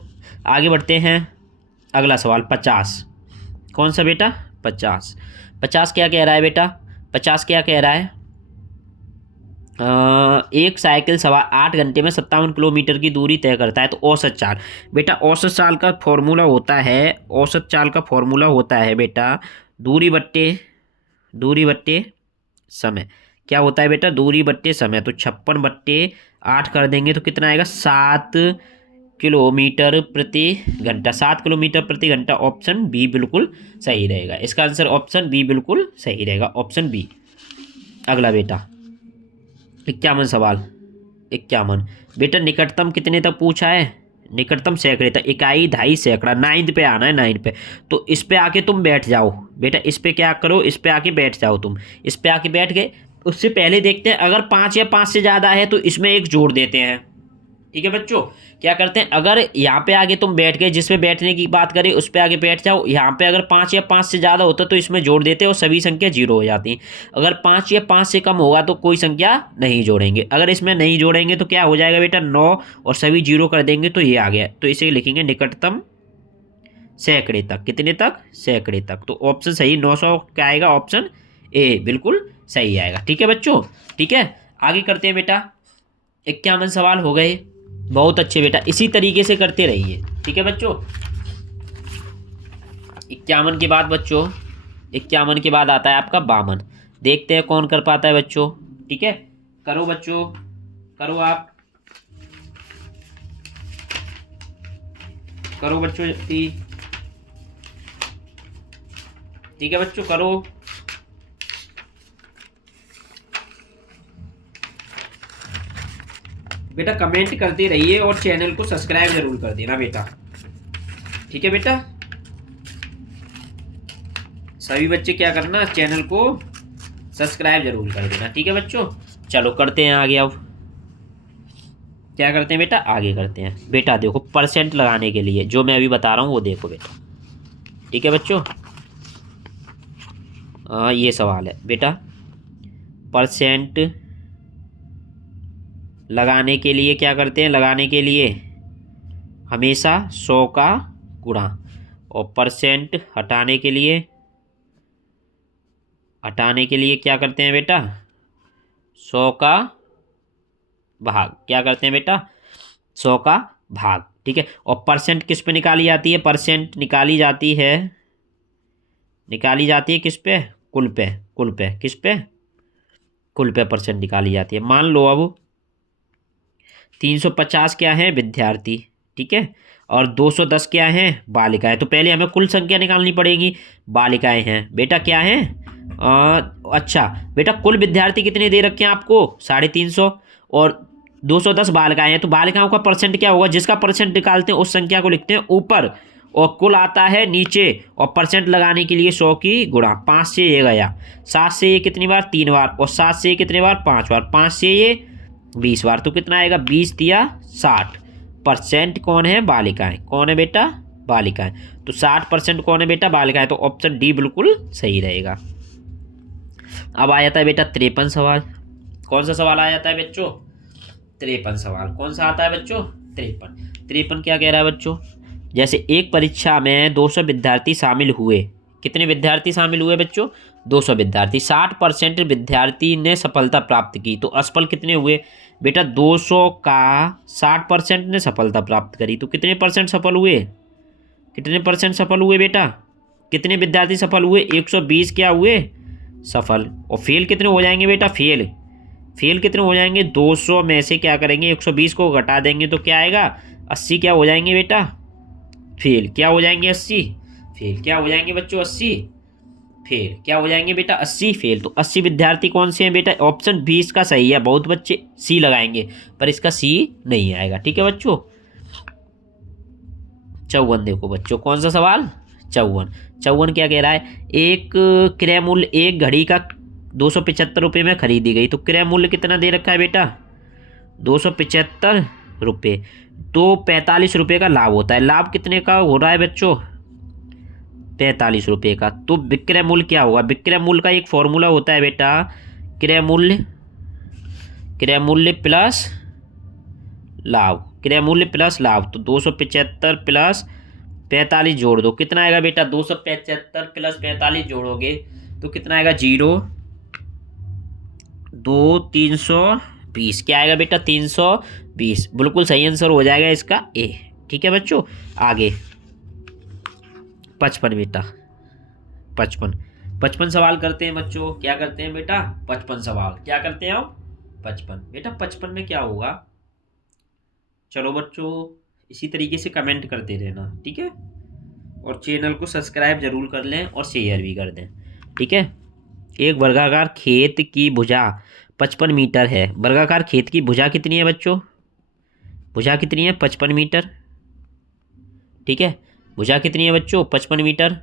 आगे बढ़ते हैं। अगला सवाल 50, कौन सा बेटा? 50 क्या कह रहा है बेटा? 50 क्या कह रहा है? एक साइकिल सवार 8 घंटे में 57 किलोमीटर की दूरी तय करता है, तो औसत चाल। बेटा औसत चाल का फॉर्मूला होता है, औसत चाल का फॉर्मूला होता है बेटा दूरी बट्टे समय। क्या होता है बेटा? दूरी बट्टे समय। तो 56/8 कर देंगे तो कितना आएगा? 7 किलोमीटर प्रति घंटा। 7 किलोमीटर प्रति घंटा, ऑप्शन बी बिल्कुल सही रहेगा। इसका आंसर ऑप्शन बी बिल्कुल सही रहेगा, ऑप्शन बी। अगला बेटा 51 सवाल। 51 बेटा, निकटतम कितने तक पूछा है? निकटतम सैकड़े तक, इकाई, दहाई, सैकड़ा। 9 पे आना है, 9 पे। तो इस पे आके तुम बैठ जाओ बेटा, इस पे क्या करो? इस पे आके बैठ जाओ तुम। इस पे आके बैठ गए, उससे पहले देखते हैं अगर 5 या 5 से ज़्यादा है तो इसमें एक जोड़ देते हैं। ठीक है बच्चों, क्या करते हैं? अगर यहाँ पे आगे तुम बैठ गए, जिसमें बैठने की बात करें उस पे आगे बैठ जाओ। यहाँ पे अगर 5 या 5 से ज़्यादा होता तो इसमें जोड़ देते और सभी संख्या 0 हो जाती। अगर 5 या 5 से कम होगा तो कोई संख्या नहीं जोड़ेंगे। अगर इसमें नहीं जोड़ेंगे तो क्या हो जाएगा बेटा? 9 और सभी 0 कर देंगे तो ये आ गया। तो इसे लिखेंगे निकटतम सैकड़े तक। कितने तक? सैकड़े तक। तो ऑप्शन सही 900 क्या आएगा? ऑप्शन ए बिल्कुल सही आएगा। ठीक है बच्चों, ठीक है, आगे करते हैं बेटा। 51 सवाल हो गए, बहुत अच्छे बेटा, इसी तरीके से करते रहिए। ठीक है बच्चों, 51 के बाद बच्चों, 51 के बाद आता है आपका 52। देखते हैं कौन कर पाता है बच्चों। ठीक है, करो बच्चों, करो आप, करो बच्चों जल्दी। ठीक है बच्चों, करो। बेटा कमेंट करते रहिए और चैनल को सब्सक्राइब जरूर कर देना बेटा। ठीक है बेटा, सभी बच्चे क्या करना? चैनल को सब्सक्राइब जरूर कर देना। ठीक है बच्चों, चलो करते हैं आगे। अब क्या करते हैं बेटा? आगे करते हैं बेटा। देखो परसेंट लगाने के लिए जो मैं अभी बता रहा हूँ वो देखो बेटा। ठीक है बच्चों, ये सवाल है बेटा, परसेंट लगाने के लिए क्या करते हैं? लगाने के लिए हमेशा 100 का गुणा, और परसेंट हटाने के लिए क्या करते हैं बेटा? 100 का भाग। क्या करते हैं बेटा? 100 का भाग। ठीक है, और परसेंट किस पे निकाली जाती है? परसेंट निकाली जाती है किस पे? कुल पे किस पे, कुल पे परसेंट निकाली जाती है। मान लो अब 350 क्या है विद्यार्थी, ठीक है, और 210 क्या है बालिकाएं। तो पहले हमें कुल संख्या निकालनी पड़ेगी। बालिकाएं हैं बेटा क्या है, अच्छा बेटा कुल विद्यार्थी कितने दे रखे हैं आपको 350, और 210 बालिकाएं हैं। तो बालिकाओं का परसेंट क्या होगा, जिसका परसेंट निकालते हैं उस संख्या को लिखते हैं ऊपर, और कुल आता है नीचे, और परसेंट लगाने के लिए 100 की गुणा 5 से ये गया, 7 से ये कितनी बार 3 बार, और 7 से ये कितने बार 5 बार, 5 से ये 20 बार। तो कितना आएगा 20 दिया 60%। कौन है बालिकाएं, कौन है बेटा बालिकाएं। तो 60% कौन है बेटा बालिकाएं। तो ऑप्शन डी बिल्कुल सही रहेगा। अब आ जाता है बेटा 53 सवाल। कौन सा सवाल आ जाता है बच्चों, 53 सवाल। कौन सा आता है बच्चों 53 क्या कह रहा है बच्चों, जैसे एक परीक्षा में 200 विद्यार्थी शामिल हुए। कितने विद्यार्थी शामिल हुए बच्चों 200 विद्यार्थी। 60% विद्यार्थी ने सफलता प्राप्त की। तो असफल कितने हुए बेटा 200 का 60% ने सफलता प्राप्त करी। तो कितने परसेंट सफल हुए, कितने परसेंट सफल हुए बेटा, कितने विद्यार्थी सफल हुए 120 क्या हुए सफल। और फेल कितने हो जाएंगे बेटा, फेल कितने हो जाएंगे 200 में से क्या करेंगे 120 को घटा देंगे तो क्या आएगा 80 क्या हो जाएंगे बेटा फेल, क्या हो जाएंगे 80 फेल, क्या हो जाएंगे बच्चों 80 फेल, क्या हो जाएंगे बेटा 80 फेल। तो 80 विद्यार्थी कौन से हैं बेटा, ऑप्शन बी इसका सही है। बहुत बच्चे सी लगाएंगे पर इसका सी नहीं आएगा, ठीक है बच्चों। 54 देखो बच्चों, कौन सा सवाल 54 क्या कह रहा है, एक क्रय मूल्य एक घड़ी का 275 रुपये में खरीदी गई। तो क्रय मूल्य कितना दे रखा है बेटा 275 रुपये। तो 45 रुपये का लाभ होता है। लाभ कितने का हो रहा है बच्चों 45 रुपये का। तो विक्रय मूल्य क्या होगा, विक्रय मूल्य का एक फॉर्मूला होता है बेटा, क्रय मूल्य प्लस लाभ, क्रय मूल्य प्लस लाभ। तो 275 प्लस 45 जोड़ दो, कितना आएगा बेटा 275 प्लस 45 जोड़ोगे तो कितना आएगा 0 2 320, क्या आएगा बेटा 320। बिल्कुल सही आंसर हो जाएगा इसका ए, ठीक है बच्चों। आगे 55 बेटा 55 सवाल करते हैं बच्चों। क्या करते हैं बेटा 55 सवाल, क्या करते हैं हम 55 बेटा। 55 में क्या होगा, चलो बच्चों इसी तरीके से कमेंट करते रहना, ठीक है, और चैनल को सब्सक्राइब जरूर कर लें और शेयर भी कर दें, ठीक है। एक वर्गाकार खेत की भुजा 55 मीटर है। वर्गाकार खेत की भुजा कितनी है बच्चों, भुजा कितनी है 55 मीटर, ठीक है, भुजा कितनी है बच्चों 55 मीटर।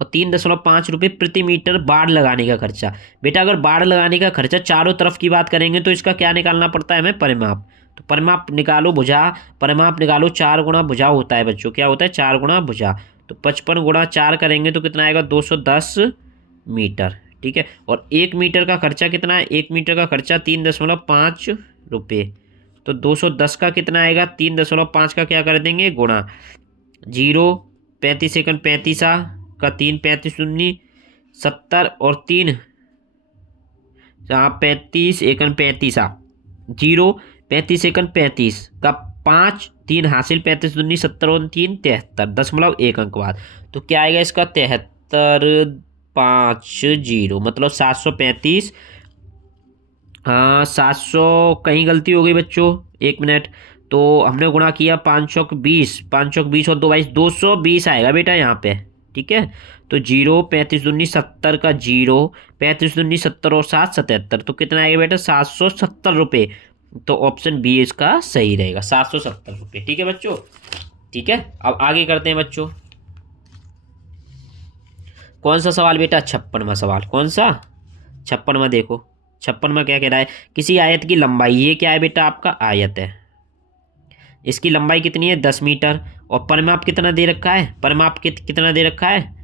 और 3.5 रुपये प्रति मीटर बाड़ लगाने का खर्चा। बेटा अगर बाड़ लगाने का खर्चा चारों तरफ की बात करेंगे तो इसका क्या निकालना पड़ता है हमें परिमाप। तो परिमाप निकालो भुजा, परिमाप निकालो 4 गुणा भुजा होता है बच्चों, क्या होता है 4 गुणा भुजा। तो 55 गुणा 4 करेंगे तो कितना आएगा 210 मीटर, ठीक है। और 1 मीटर का खर्चा कितना है, 1 मीटर का खर्चा 3.5 रुपये। तो 210 का कितना आएगा 3.5 का क्या कर देंगे गुणा 0 35 सेकंड 35 का 3 35 19 70 और 3 35 एकन 35 0 35 सेकंड 35 का 5 3 हासिल 35 19 70 और 3 73 0.1 अंक बाद। तो क्या आएगा इसका 73.50 मतलब 735। हाँ 700 कहीं गलती हो गई बच्चों, 1 मिनट। तो हमने गुणा किया 5 और 2 22 220 आएगा बेटा यहाँ पे, ठीक है। तो 0 35 19 70 का 0 35 19 70 और 7 77 तो कितना आएगा बेटा 770 रुपये। तो ऑप्शन बी इसका सही रहेगा 770 रुपये, ठीक है बच्चों, ठीक है। अब आगे करते हैं बच्चों, कौन सा सवाल बेटा 56वां सवाल। कौन सा 56वां देखो, 56वां क्या कह रहा है, किसी आयत की लंबाई, ये क्या है बेटा आपका आयत है, इसकी लंबाई कितनी है 10 मीटर और परिमाप कितना दे रखा है, परिमाप कितना दे रखा है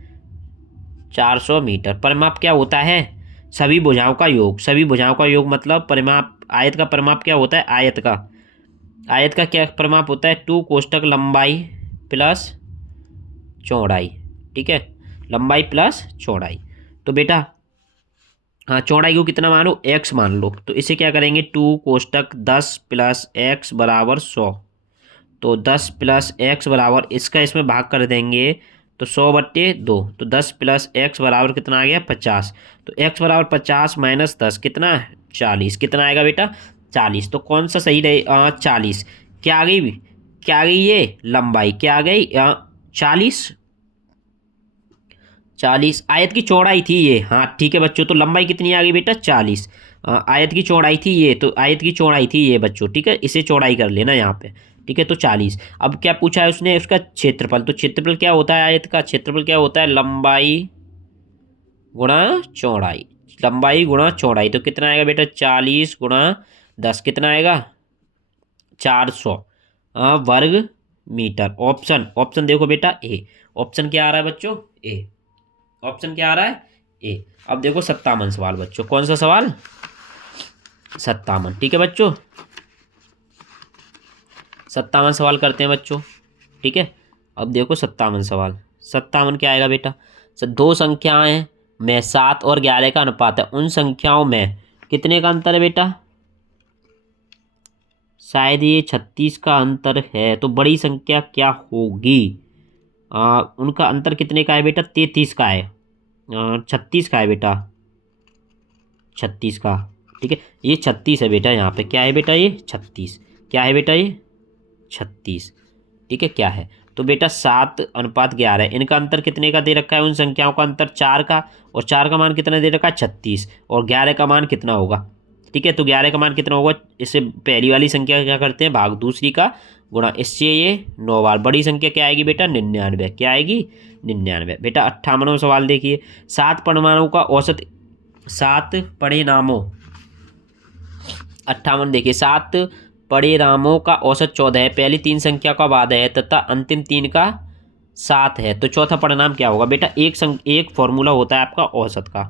400 मीटर। परिमाप क्या होता है सभी भुजाओं का योग, सभी भुजाओं का योग मतलब परिमाप, आयत का परिमाप क्या होता है, आयत का क्या परिमाप होता है 2 कोष्ठक लंबाई प्लस चौड़ाई, ठीक है, लंबाई प्लस चौड़ाई। तो बेटा हाँ चौड़ाई को कितना मानो x मान लो, तो इसे क्या करेंगे 2 कोष्ठक 10 प्लस x बराबर 100। तो 10 प्लस x बराबर इसका इसमें भाग कर देंगे तो 100/2, तो 10 + x बराबर कितना आ गया 50। तो x बराबर 50 माइनस 10 कितना है 40, कितना आएगा बेटा 40। तो कौन सा सही रहे 40। क्या आ गई, क्या आ गई ये लंबाई, क्या आ गई 40। 40 आयत की चौड़ाई थी ये, हाँ ठीक है बच्चों। तो लंबाई कितनी आ गई बेटा 40। आयत की चौड़ाई थी ये, तो आयत की चौड़ाई थी ये बच्चों, ठीक है। इसे चौड़ाई कर लेना यहाँ पे, ठीक है। तो 40। अब क्या पूछा है उसने, उसका क्षेत्रफल। तो क्षेत्रफल क्या होता है आयत का, क्षेत्रफल क्या होता है लंबाई गुणा चौड़ाई। लंबाई गुणा चौड़ाई, तो कितना आएगा बेटा 40 गुणा 10 कितना आएगा 400 वर्ग मीटर। ऑप्शन, ऑप्शन देखो बेटा ए। ऑप्शन क्या आ रहा है बच्चों ए। ऑप्शन क्या आ रहा है ए। अब देखो 57 सवाल बच्चों, कौन सा सवाल 57, ठीक है बच्चों। 57 सवाल करते हैं बच्चों, ठीक है। अब देखो 57 सवाल। 57 क्या आएगा बेटा, दो संख्याएं में 7 और 11 का अनुपात है, उन संख्याओं में कितने का अंतर है बेटा। शायद ये 36 का अंतर है, तो बड़ी संख्या क्या होगी। उनका अंतर कितने का है बेटा 33 का है। 36 का है बेटा, 36 का, ठीक है। ये 36 है बेटा, यहाँ पे क्या है बेटा ये 36, क्या है बेटा ये 36, ठीक है। क्या है तो बेटा 7/11 है। इनका अंतर कितने का दे रखा है, उन संख्याओं का अंतर 4 का, और 4 का मान कितना दे रखा है 36, और 11 का मान कितना होगा, ठीक है। तो 11 का मान कितना होगा, इससे पहली वाली संख्या क्या करते हैं भाग दूसरी का गुणा, इससे ये 9 बार। बड़ी संख्या क्या आएगी बेटा 99, क्या आएगी 99 बेटा। 58वां सवाल देखिए, 7 परमाणुओं का औसत, 7 परिणामों, 58 देखिए, 7 परिणामों का औसत 14 है, पहली 3 संख्या का बाधा है तथा अंतिम 3 का 7 है, तो चौथा परिणाम क्या होगा बेटा। एक फॉर्मूला होता है आपका औसत का।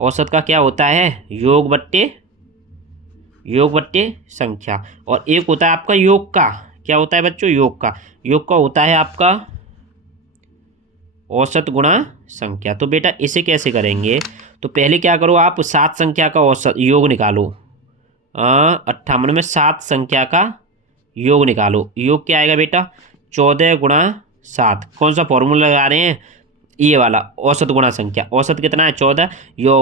औसत का क्या होता है योग बट्टे संख्या, और एक होता है आपका योग का, क्या होता है बच्चों योग का। योग का होता है आपका औसत गुणा संख्या। तो बेटा इसे कैसे करेंगे, तो पहले क्या करो आप 7 संख्या का औसत योग निकालो। 58 में 7 संख्या का योग निकालो। योग क्या आएगा बेटा 14 गुणा 7। कौन सा फॉर्मूला लगा रहे हैं, ये वाला औसत गुणा संख्या। औसत कितना है 14, यो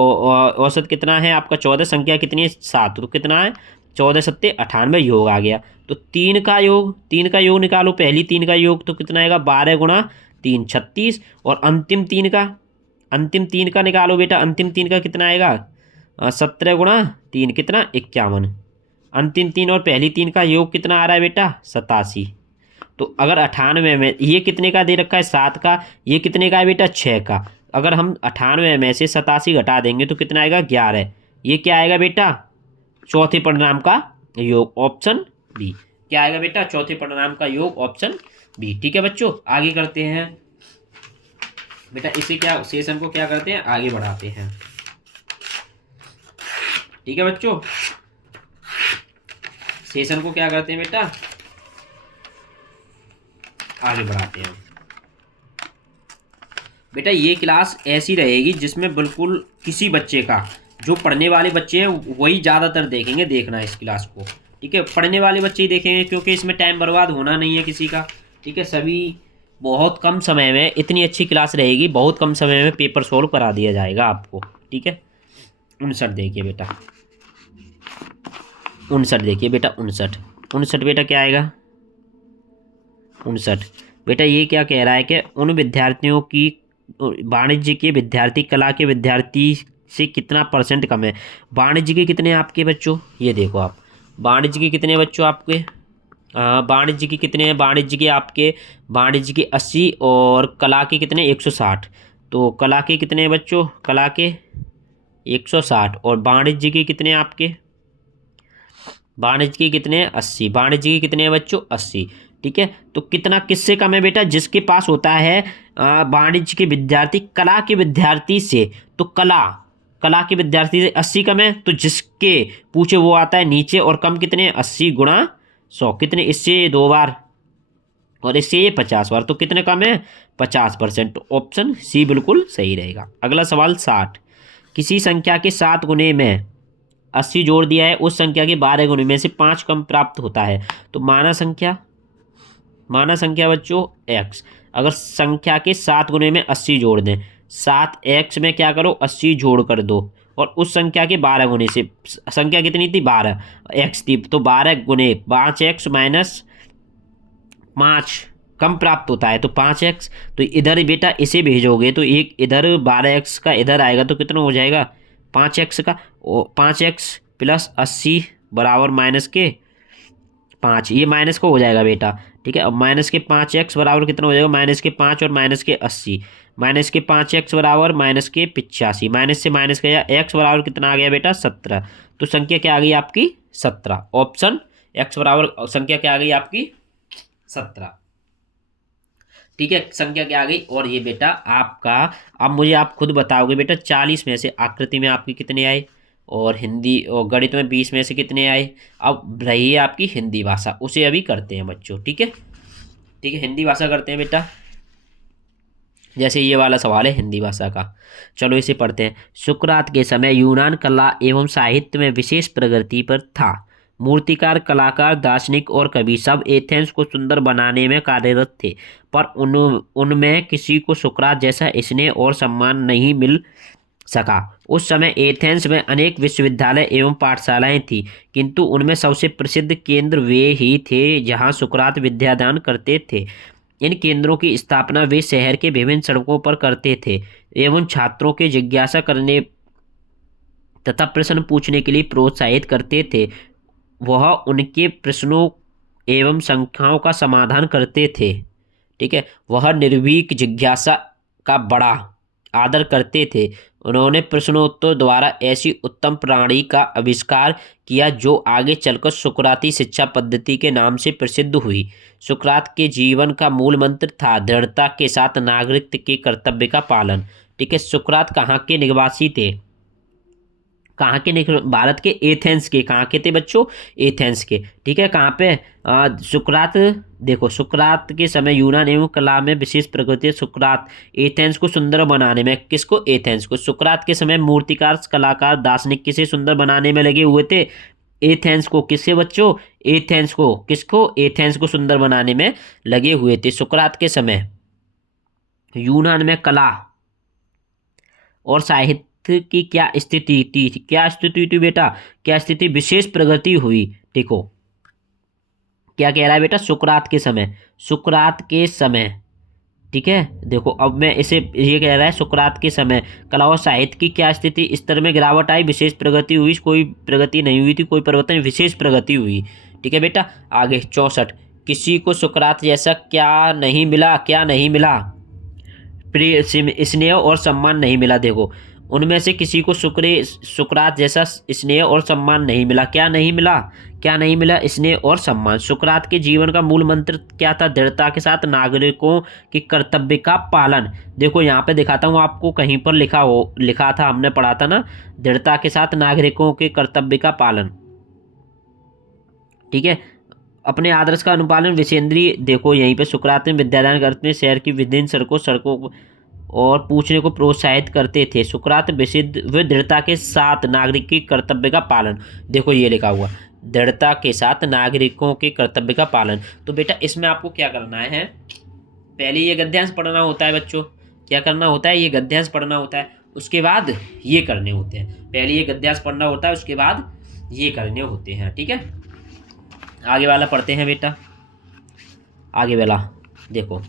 औसत कितना है आपका 14, संख्या कितनी है 7, तो कितना है 14 7 98, योग आ गया। तो 3 का योग निकालो, पहली 3 का योग तो कितना आएगा 12 गुणा 3 36, और अंतिम 3 का निकालो बेटा। अंतिम 3 का कितना आएगा 17 गुणा 3 कितना 51। अंतिम 3 और पहली 3 का योग कितना आ रहा है बेटा 87। तो अगर 98 में ये कितने का दे रखा है 7 का, ये कितने का है बेटा 6 का, अगर हम 98 में से 87 घटा देंगे तो कितना आएगा 11। ये क्या आएगा बेटा चौथे परिणाम का योग, ऑप्शन बी। क्या आएगा बेटा चौथे परिणाम का योग, ऑप्शन बी, ठीक है बच्चों। आगे करते हैं बेटा, इसे क्या सेशन को क्या करते हैं आगे बढ़ाते हैं, ठीक है बच्चों। सेशन को क्या करते हैं बेटा आगे बढ़ाते हैं बेटा। ये क्लास ऐसी रहेगी जिसमें बिल्कुल किसी बच्चे का, जो पढ़ने वाले बच्चे हैं वही ज़्यादातर देखेंगे, देखना है इस क्लास को, ठीक है। पढ़ने वाले बच्चे ही देखेंगे क्योंकि इसमें टाइम बर्बाद होना नहीं है किसी का, ठीक है। सभी बहुत कम समय में, इतनी अच्छी क्लास रहेगी, बहुत कम समय में पेपर सॉल्व करा दिया जाएगा आपको, ठीक है। 59 देखिए बेटा, 59 देखिए बेटा, 59 बेटा क्या आएगा 59 बेटा। ये क्या कह रहा है कि उन विद्यार्थियों की, वाणिज्य के विद्यार्थी कला के विद्यार्थी से कितना % कम है। वाणिज्य के कितने आपके बच्चों, ये देखो आप वाणिज्य के कितने बच्चों आपके, वाणिज्य के कितने हैं, वाणिज्य के 80 और कला के कितने 160। तो कला के कितने बच्चों, कला के 160, और वाणिज्य के कितने आपके, वाणिज्य के कितने 80, वाणिज्य के कितने हैं बच्चों 80, ठीक है। तो कितना किससे कम है बेटा, जिसके पास होता है वाणिज्य के विद्यार्थी कला के विद्यार्थी से, तो कला के विद्यार्थी से 80 कम है, तो जिसके पूछे वो आता है नीचे, और कम कितने 80 गुणा 100 कितने, इससे 2 बार और इससे ये 50 बार, तो कितने कम है 50%। ऑप्शन सी बिल्कुल सही रहेगा। अगला सवाल 60, किसी संख्या के 7 गुने में 80 जोड़ दिया है, उस संख्या के 12 गुने में से 5 कम प्राप्त होता है, तो माना संख्या बच्चों x। अगर संख्या के 7 गुने में 80 जोड़ दें, 7x में क्या करो 80 जोड़ कर दो, और उस संख्या के 12 गुने से, संख्या कितनी थी 12, x थी, तो 12 गुने 5x माइनस 5 कम प्राप्त होता है, तो 5x। तो इधर बेटा इसे भेजोगे तो एक इधर 12x का इधर आएगा तो कितना हो जाएगा 5x का, 5x प्लस 80 बराबर माइनस के 5, ये माइनस को हो जाएगा बेटा, ठीक है। अब माइनस के 5x बराबर कितना हो जाएगा, माइनस के 5 और माइनस के 80, माइनस के 5x बराबर माइनस के 85, माइनस से माइनस गया, x बराबर कितना आ गया बेटा 17। तो संख्या क्या आ गई आपकी 17, ऑप्शन x बराबर संख्या क्या आ गई आपकी 17, ठीक है। संख्या क्या आ गई, और ये बेटा आपका, अब मुझे आप खुद बताओगे बेटा 40 में से आकृति में आपकी कितने आए, और हिंदी और गणित में 20 में से कितने आए। अब रही है आपकी हिंदी भाषा, उसे अभी करते हैं बच्चों, ठीक है, ठीक है। हिंदी भाषा करते हैं बेटा, जैसे ये वाला सवाल है हिंदी भाषा का, चलो इसे पढ़ते हैं। सुकरात के समय यूनान कला एवं साहित्य में विशेष प्रगति पर था। मूर्तिकार, कलाकार, दार्शनिक और कवि सब एथेंस को सुंदर बनाने में कार्यरत थे, पर उनमें किसी को सुकरात जैसा स्नेह और सम्मान नहीं मिल सका। उस समय एथेंस में अनेक विश्वविद्यालय एवं पाठशालाएं थीं, किंतु उनमें सबसे प्रसिद्ध केंद्र वे ही थे जहां सुकरात विद्यादान करते थे। इन केंद्रों की स्थापना वे शहर के विभिन्न सड़कों पर करते थे एवं छात्रों के जिज्ञासा करने तथा प्रश्न पूछने के लिए प्रोत्साहित करते थे। वह उनके प्रश्नों एवं शंकाओं का समाधान करते थे, ठीक है। वह निर्भीक जिज्ञासा का बड़ा आदर करते थे। उन्होंने प्रश्नोत्तर द्वारा ऐसी उत्तम प्रणाली का आविष्कार किया जो आगे चलकर सुकराती शिक्षा पद्धति के नाम से प्रसिद्ध हुई। सुकरात के जीवन का मूल मंत्र था दृढ़ता के साथ नागरिक के कर्तव्य का पालन, ठीक है। सुकरात कहाँ के निवासी थे, कहाँ के, भारत के एथेंस के, कहाँ के थे बच्चों एथेंस के, ठीक है। कहाँ पे सुकरात, देखो सुकरात के समय यूनान एवं कला में विशेष प्रगति। सुकरात एथेंस को सुंदर बनाने में, किसको एथेंस को, सुकरात के समय मूर्तिकार, कलाकार, दार्शनिक किसे सुंदर बनाने में लगे हुए थे एथेंस को, किससे बच्चों एथेंस को, किसको एथेंस को सुंदर बनाने में लगे हुए थे सुकरात के समय। यूनान में कला और साहित्य की क्या स्थिति थी, क्या स्थिति थी बेटा, क्या स्थिति, विशेष प्रगति हुई। देखो क्या कह रहा है बेटा, सुकरात के समय, सुकरात के समय, ठीक है। देखो अब मैं इसे, ये कह रहा है सुकरात के समय कला और साहित्य की क्या स्थिति, स्तर में गिरावट आई, विशेष प्रगति हुई, कोई प्रगति नहीं हुई थी, कोई परिवर्तन, विशेष प्रगति हुई, ठीक है बेटा। आगे 64, किसी को सुकरात जैसा क्या नहीं मिला, क्या नहीं मिला, प्रिय स्नेह और सम्मान नहीं मिला। देखो उनमें से किसी को सुकरात जैसा स्नेह और सम्मान नहीं मिला, क्या नहीं मिला, क्या नहीं मिला, स्नेह और सम्मान। सुकरात के जीवन का मूल मंत्र क्या था, दृढ़ता के साथ नागरिकों के कर्तव्य का पालन। देखो यहाँ पे दिखाता हूँ आपको, कहीं पर लिखा था, हमने पढ़ा था ना, दृढ़ता के साथ नागरिकों के कर्तव्य का पालन, ठीक है। अपने आदर्श का अनुपालन विषेंद्रीय, देखो यहीं पे सुकरात में विद्यादान करते हैं, शहर की विभिन्न सड़कों और पूछने को प्रोत्साहित करते थे। सुकरात विशुद्ध व दृढ़ता के साथ नागरिक के कर्तव्य का पालन, देखो ये लिखा हुआ दृढ़ता के साथ नागरिकों के कर्तव्य का पालन। तो बेटा इसमें आपको क्या करना है, पहले ये गद्यांश पढ़ना होता है बच्चों, क्या करना होता है, ये गद्यांश पढ़ना होता है, उसके बाद ये करने होते हैं। पहले ये गद्यांश पढ़ना होता है, उसके बाद ये करने होते हैं, ठीक है। आगे वाला पढ़ते हैं बेटा, आगे वाला देखो,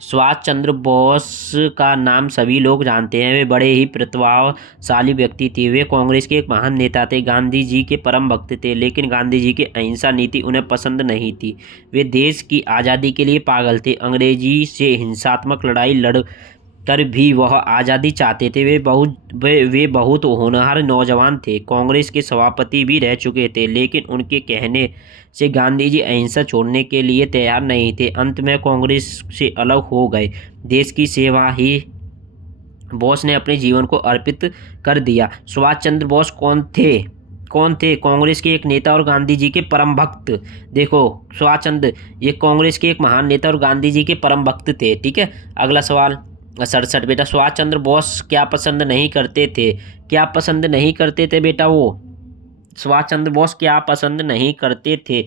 सुभाष चंद्र बोस का नाम सभी लोग जानते हैं। वे बड़े ही प्रतिभाशाली व्यक्ति थे। वे कांग्रेस के एक महान नेता थे, गांधी जी के परम भक्त थे, लेकिन गांधी जी की अहिंसा नीति उन्हें पसंद नहीं थी। वे देश की आज़ादी के लिए पागल थे। अंग्रेजी से हिंसात्मक लड़ाई लड़ कर भी वह आज़ादी चाहते थे। वे बहुत होनहार नौजवान थे, कांग्रेस के सभापति भी रह चुके थे, लेकिन उनके कहने से गांधी जी अहिंसा छोड़ने के लिए तैयार नहीं थे। अंत में कांग्रेस से अलग हो गए। देश की सेवा ही बोस ने अपने जीवन को अर्पित कर दिया। सुभाष चंद्र बोस कौन थे, कौन थे, कांग्रेस के एक नेता और गांधी जी के परम भक्त। देखो सुभाष चंद्र ये कांग्रेस के एक महान नेता और गांधी जी के परम भक्त थे, ठीक है। अगला सवाल 67 बेटा, सुभाष चंद्र बोस क्या पसंद नहीं करते थे, क्या पसंद नहीं करते थे बेटा, वो सुभाष चंद्र बोस क्या पसंद नहीं करते थे,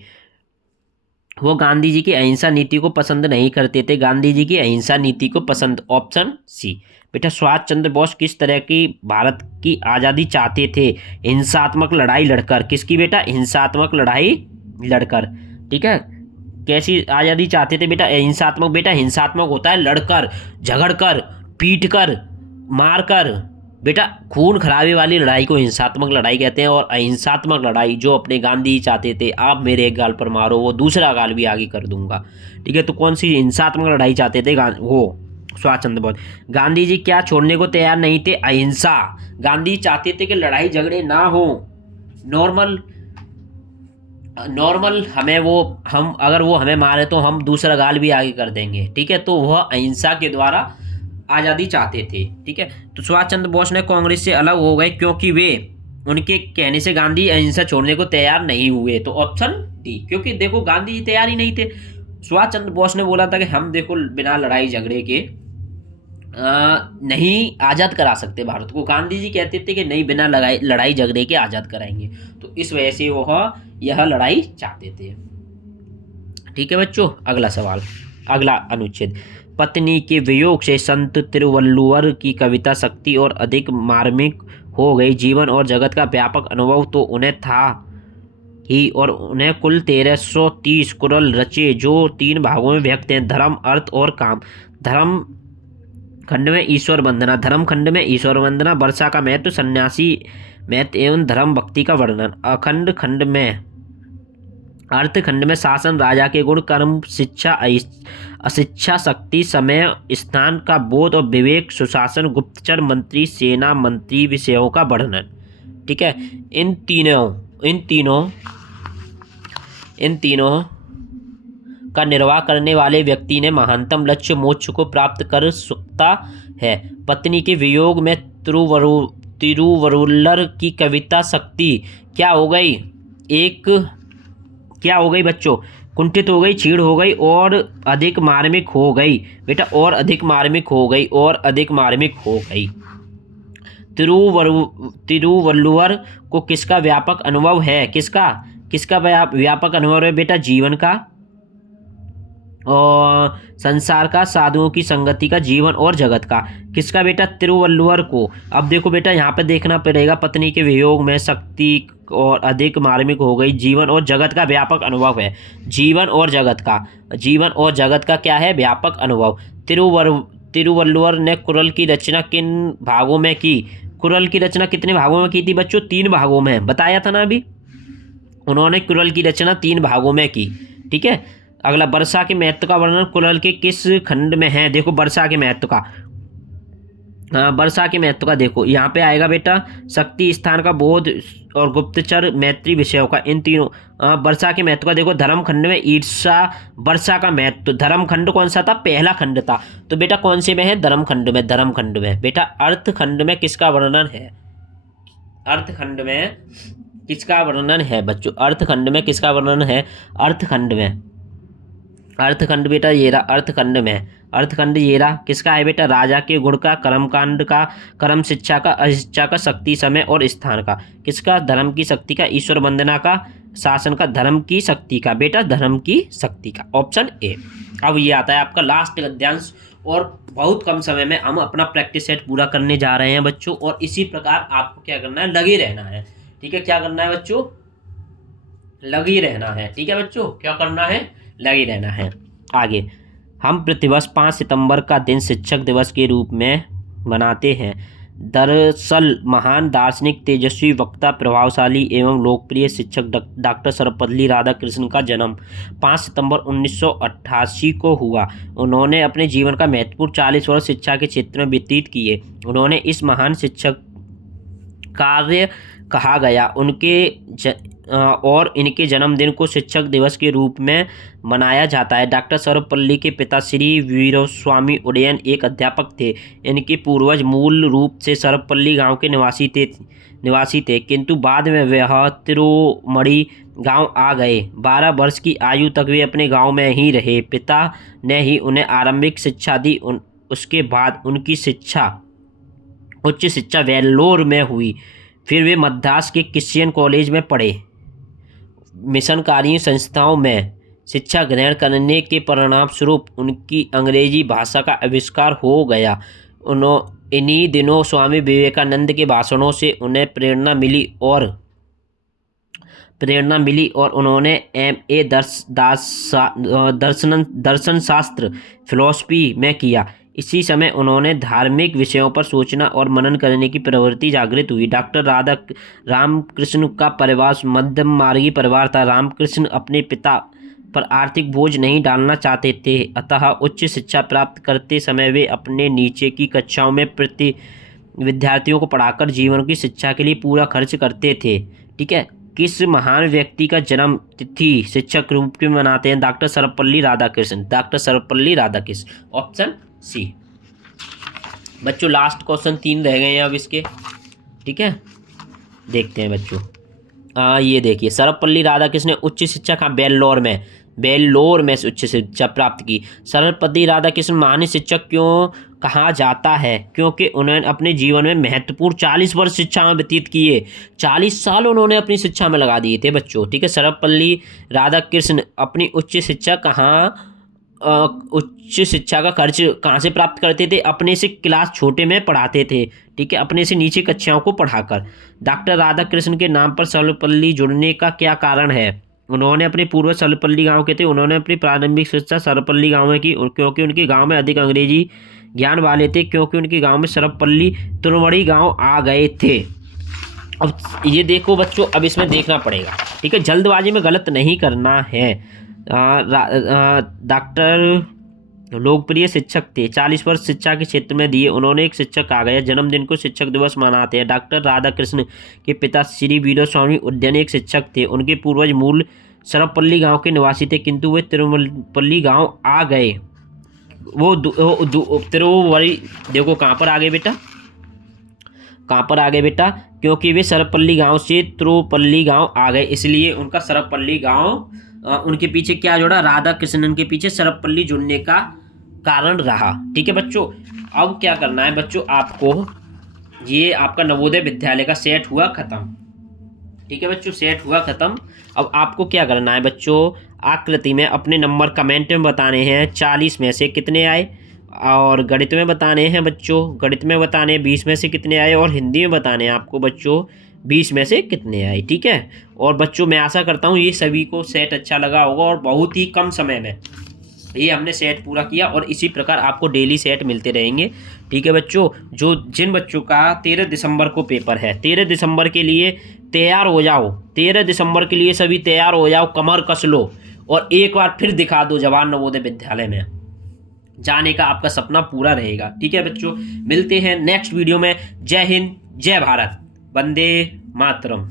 वो गांधी जी की अहिंसा नीति को पसंद नहीं करते थे। गांधी जी की अहिंसा नीति को पसंद, ऑप्शन सी। बेटा सुभाष चंद्र बोस किस तरह की भारत की आज़ादी चाहते थे? हिंसात्मक लड़ाई लड़कर। किसकी बेटा? हिंसात्मक लड़ाई लड़कर। ठीक है, कैसी आज़ादी चाहते थे बेटा? हिंसात्मक। बेटा हिंसात्मक होता है लड़कर, झगड़कर, पीटकर, मारकर। बेटा खून खराबे वाली लड़ाई को हिंसात्मक लड़ाई कहते हैं, और अहिंसात्मक लड़ाई जो अपने गांधी चाहते थे, आप मेरे एक गाल पर मारो वो दूसरा गाल भी आगे कर दूंगा। ठीक है, तो कौन सी हिंसात्मक लड़ाई चाहते थे? वो सुभाष चंद्र बोस। गांधी जी क्या छोड़ने को तैयार नहीं थे? अहिंसा। गांधी चाहते थे कि लड़ाई झगड़े ना हो, नॉर्मल नॉर्मल हमें वो, हम अगर वो हमें मारे तो हम दूसरा गाल भी आगे कर देंगे। ठीक है, तो वह अहिंसा के द्वारा आज़ादी चाहते थे। ठीक है, तो सुभाष चंद्र बोस ने कांग्रेस से अलग हो गए क्योंकि वे, उनके कहने से गांधी अहिंसा छोड़ने को तैयार नहीं हुए। तो ऑप्शन डी, क्योंकि देखो गांधी जी तैयार ही नहीं थे। सुभाष चंद्र बोस ने बोला था कि हम देखो बिना लड़ाई झगड़े के नहीं आज़ाद करा सकते भारत को। गांधी जी कहते थे कि नहीं, बिना लड़ाई झगड़े के आज़ाद कराएंगे। तो इस वजह से वह यह लड़ाई चाहते थे। ठीक है बच्चों, अगला सवाल, अगला अनुच्छेद। पत्नी के वियोग से संत तिरुवल्लुवर की कविता शक्ति और अधिक मार्मिक हो गई। जीवन और जगत का व्यापक अनुभव तो उन्हें था ही, और उन्हें कुल 1330 कुरल रचे जो 3 भागों में व्यक्त हैं: धर्म, अर्थ और काम। धर्म खंड में ईश्वर वंदना, धर्म खंड में ईश्वर वंदना, वर्षा का महत्व, सन्यासी महत्व एवं धर्म भक्ति का वर्णन। अखंड खंड में, अर्थ खंड में शासन, राजा के गुण, कर्म, शिक्षा, अशिक्षा, शक्ति, समय, स्थान का बोध और विवेक, सुशासन, गुप्तचर, मंत्री, सेना मंत्री विषयों का वर्णन। ठीक है, इन तीनों का निर्वाह करने वाले व्यक्ति ने महानतम लक्ष्य मोक्ष को प्राप्त कर सकता है। पत्नी के वियोग में तिरुवरुलर की कविता शक्ति क्या हो गई? क्या हो गई बच्चों? कुंठित हो गई, छीड़ हो गई और अधिक मार्मिक हो गई। बेटा और अधिक मार्मिक हो गई, और अधिक मार्मिक हो गई। तिरुवल्लुवर को किसका व्यापक अनुभव है? किसका व्यापक अनुभव है बेटा? जीवन का और संसार का, साधुओं की संगति का, जीवन और जगत का। किसका बेटा? तिरुवल्लुवर को। अब देखो बेटा यहाँ पे देखना पड़ेगा, पत्नी के वियोग में शक्ति और अधिक मार्मिक हो गई, जीवन और जगत का व्यापक अनुभव है। जीवन और जगत का क्या है? व्यापक अनुभव। तिरुवल्लुवर ने कुरल की रचना किन भागों में की? कुरल की रचना कितने भागों में की थी बच्चों? 3 भागों में, बताया था ना अभी। उन्होंने कुरल की रचना 3 भागों में की। ठीक है, अगला, वर्षा के महत्व का वर्णन कुरल के किस खंड में है? देखो वर्षा के महत्व का देखो यहाँ पे आएगा बेटा, शक्ति, स्थान का बोध और गुप्तचर, मैत्री विषयों का। इन तीनों वर्षा के महत्व का देखो, धर्म खंड में ईर्षा, वर्षा का महत्व। धर्म खंड कौन सा था? पहला खंड था। तो बेटा कौन से में है? धर्म खंड में। बेटा अर्थ खंड में किसका वर्णन है? अर्थ खंड में किसका वर्णन है बच्चों? अर्थ खंड में किसका वर्णन है? अर्थखंड बेटा ये रहा, अर्थखंड ये रहा। किसका है बेटा? राजा के गुण का, कर्मकांड का, कर्म शिक्षा का, अशिक्षा का, शक्ति, समय और स्थान का। किसका? धर्म की शक्ति का, ईश्वर वंदना का, शासन का, धर्म की शक्ति का। बेटा धर्म की शक्ति का, ऑप्शन ए। अब ये आता है आपका लास्ट गद्यांश, और बहुत कम समय में हम अपना प्रैक्टिस सेट पूरा करने जा रहे हैं बच्चों, और इसी प्रकार आपको क्या करना है? लगे रहना है। ठीक है, क्या करना है बच्चों? लगे रहना है। ठीक है बच्चों, क्या करना है? लगे रहना है। आगे, हम प्रतिवर्ष 5 सितंबर का दिन शिक्षक दिवस के रूप में मनाते हैं। दरअसल महान दार्शनिक, तेजस्वी वक्ता, प्रभावशाली एवं लोकप्रिय शिक्षक डॉक्टर सर्वपल्ली राधाकृष्णन का जन्म 5 सितंबर 1988 को हुआ। उन्होंने अपने जीवन का महत्वपूर्ण 40 वर्ष शिक्षा के क्षेत्र में व्यतीत किए। उन्होंने इस महान शिक्षक कार्य कहा गया और इनके जन्मदिन को शिक्षक दिवस के रूप में मनाया जाता है। डॉक्टर सर्वपल्ली के पिता श्री वीरस्वामी उदयन एक अध्यापक थे। इनके पूर्वज मूल रूप से सर्वपल्ली गांव के निवासी थे, किंतु बाद में वह तिरुमड़ी गांव आ गए। 12 वर्ष की आयु तक वे अपने गांव में ही रहे। पिता ने ही उन्हें आरंभिक शिक्षा दी। उसके बाद उनकी उच्च शिक्षा वेल्लोर में हुई। फिर वे मद्रास के क्रिश्चियन कॉलेज में पढ़े। मिशनकारी संस्थाओं में शिक्षा ग्रहण करने के परिणाम स्वरूप उनकी अंग्रेजी भाषा का आविष्कार हो गया। इन्हीं दिनों स्वामी विवेकानंद के भाषणों से उन्हें प्रेरणा मिली और उन्होंने MA दर्शन शास्त्र फिलॉसफी में किया। इसी समय उन्होंने धार्मिक विषयों पर सोचना और मनन करने की प्रवृत्ति जागृत हुई। डॉक्टर रामकृष्ण का परिवार मध्यम मार्गी परिवार था। रामकृष्ण अपने पिता पर आर्थिक बोझ नहीं डालना चाहते थे, अतः उच्च शिक्षा प्राप्त करते समय वे अपने नीचे की कक्षाओं में विद्यार्थियों को पढ़ाकर जीवन की शिक्षा के लिए पूरा खर्च करते थे। ठीक है, किस महान व्यक्ति का जन्म तिथि शिक्षक रूप में मनाते हैं? Doctor Sarvepalli Radhakrishna. Doctor Sarvepalli Radhakrishna, option C. बच्चों लास्ट क्वेश्चन 3 रह गए हैं अब इसके। ठीक है, देखते हैं बच्चों। ये देखिए, सर्वपल्ली राधाकृष्ण ने उच्च शिक्षा कहाँ? बेल्लोर में से उच्च शिक्षा प्राप्त की। सर्वपल्ली राधाकृष्ण महान शिक्षक क्यों कहा जाता है? क्योंकि उन्होंने अपने जीवन में महत्वपूर्ण 40 वर्ष शिक्षा में व्यतीत किए। 40 साल उन्होंने अपनी शिक्षा में लगा दिए थे बच्चों। ठीक है, सर्वपल्ली राधाकृष्ण अपनी उच्च शिक्षा उच्च शिक्षा का खर्च कहाँ से प्राप्त करते थे? अपने से क्लास छोटे में पढ़ाते थे। ठीक है, अपने से नीचे कक्षाओं को पढ़ाकर। डॉक्टर राधाकृष्ण के नाम पर सर्वपल्ली जुड़ने का क्या कारण है? उन्होंने अपने पूर्वज सर्वपल्ली गांव के थे। उन्होंने अपनी प्रारंभिक शिक्षा सर्वपल्ली गांव में की क्योंकि उनके गांव में अधिक अंग्रेजी ज्ञान वाले थे, क्योंकि उनके गांव में सर्वपल्ली तुरवड़ी गांव आ गए थे। अब ये देखो बच्चों, अब इसमें देखना पड़ेगा। ठीक है, जल्दबाजी में गलत नहीं करना है। डॉक्टर लोकप्रिय शिक्षक थे, 40 वर्ष शिक्षा के क्षेत्र में दिए। उन्होंने एक शिक्षक आ गया जन्मदिन को शिक्षक दिवस मनाते हैं। डॉक्टर राधाकृष्ण के पिता श्री वीरस्वामी उद्यान एक शिक्षक थे। उनके पूर्वज मूल सर्वपल्ली गांव के निवासी थे, किंतु वे तिरुपल्ली गांव आ गए। वो तिरुवरी देखो कहाँ पर आ गए बेटा? कहाँ पर आ गए बेटा? क्योंकि वे सर्वपल्ली गांव से तिरुपल्ली गांव आ गए, इसलिए उनका सर्वपल्ली गांव उनके पीछे क्या जोड़ा? राधाकृष्णन के पीछे सर्वपल्ली जुड़ने का कारण रहा। ठीक है बच्चों, अब क्या करना है बच्चों आपको? ये आपका नवोदय विद्यालय का सेट हुआ खत्म। ठीक है बच्चों, सेट हुआ खत्म। अब आपको क्या करना है बच्चों? आकृति में अपने नंबर कमेंट में बताने हैं, 40 में से कितने आए, और गणित में बताने हैं बच्चों, गणित में बताने 20 में से कितने आए, और हिंदी में बताने हैं आपको बच्चों 20 में से कितने आए। ठीक है, और बच्चों मैं आशा करता हूँ ये सभी को सेट अच्छा लगा होगा और बहुत ही कम समय में ये हमने सेट पूरा किया, और इसी प्रकार आपको डेली सेट मिलते रहेंगे। ठीक है बच्चों, जिन बच्चों का 13 दिसंबर को पेपर है, 13 दिसंबर के लिए तैयार हो जाओ। 13 दिसंबर के लिए सभी तैयार हो जाओ, कमर कस लो और एक बार फिर दिखा दो जवाहर नवोदय विद्यालय में जाने का आपका सपना पूरा रहेगा। ठीक है बच्चों, मिलते हैं नेक्स्ट वीडियो में। जय हिंद, जय भारत, वंदे मातरम।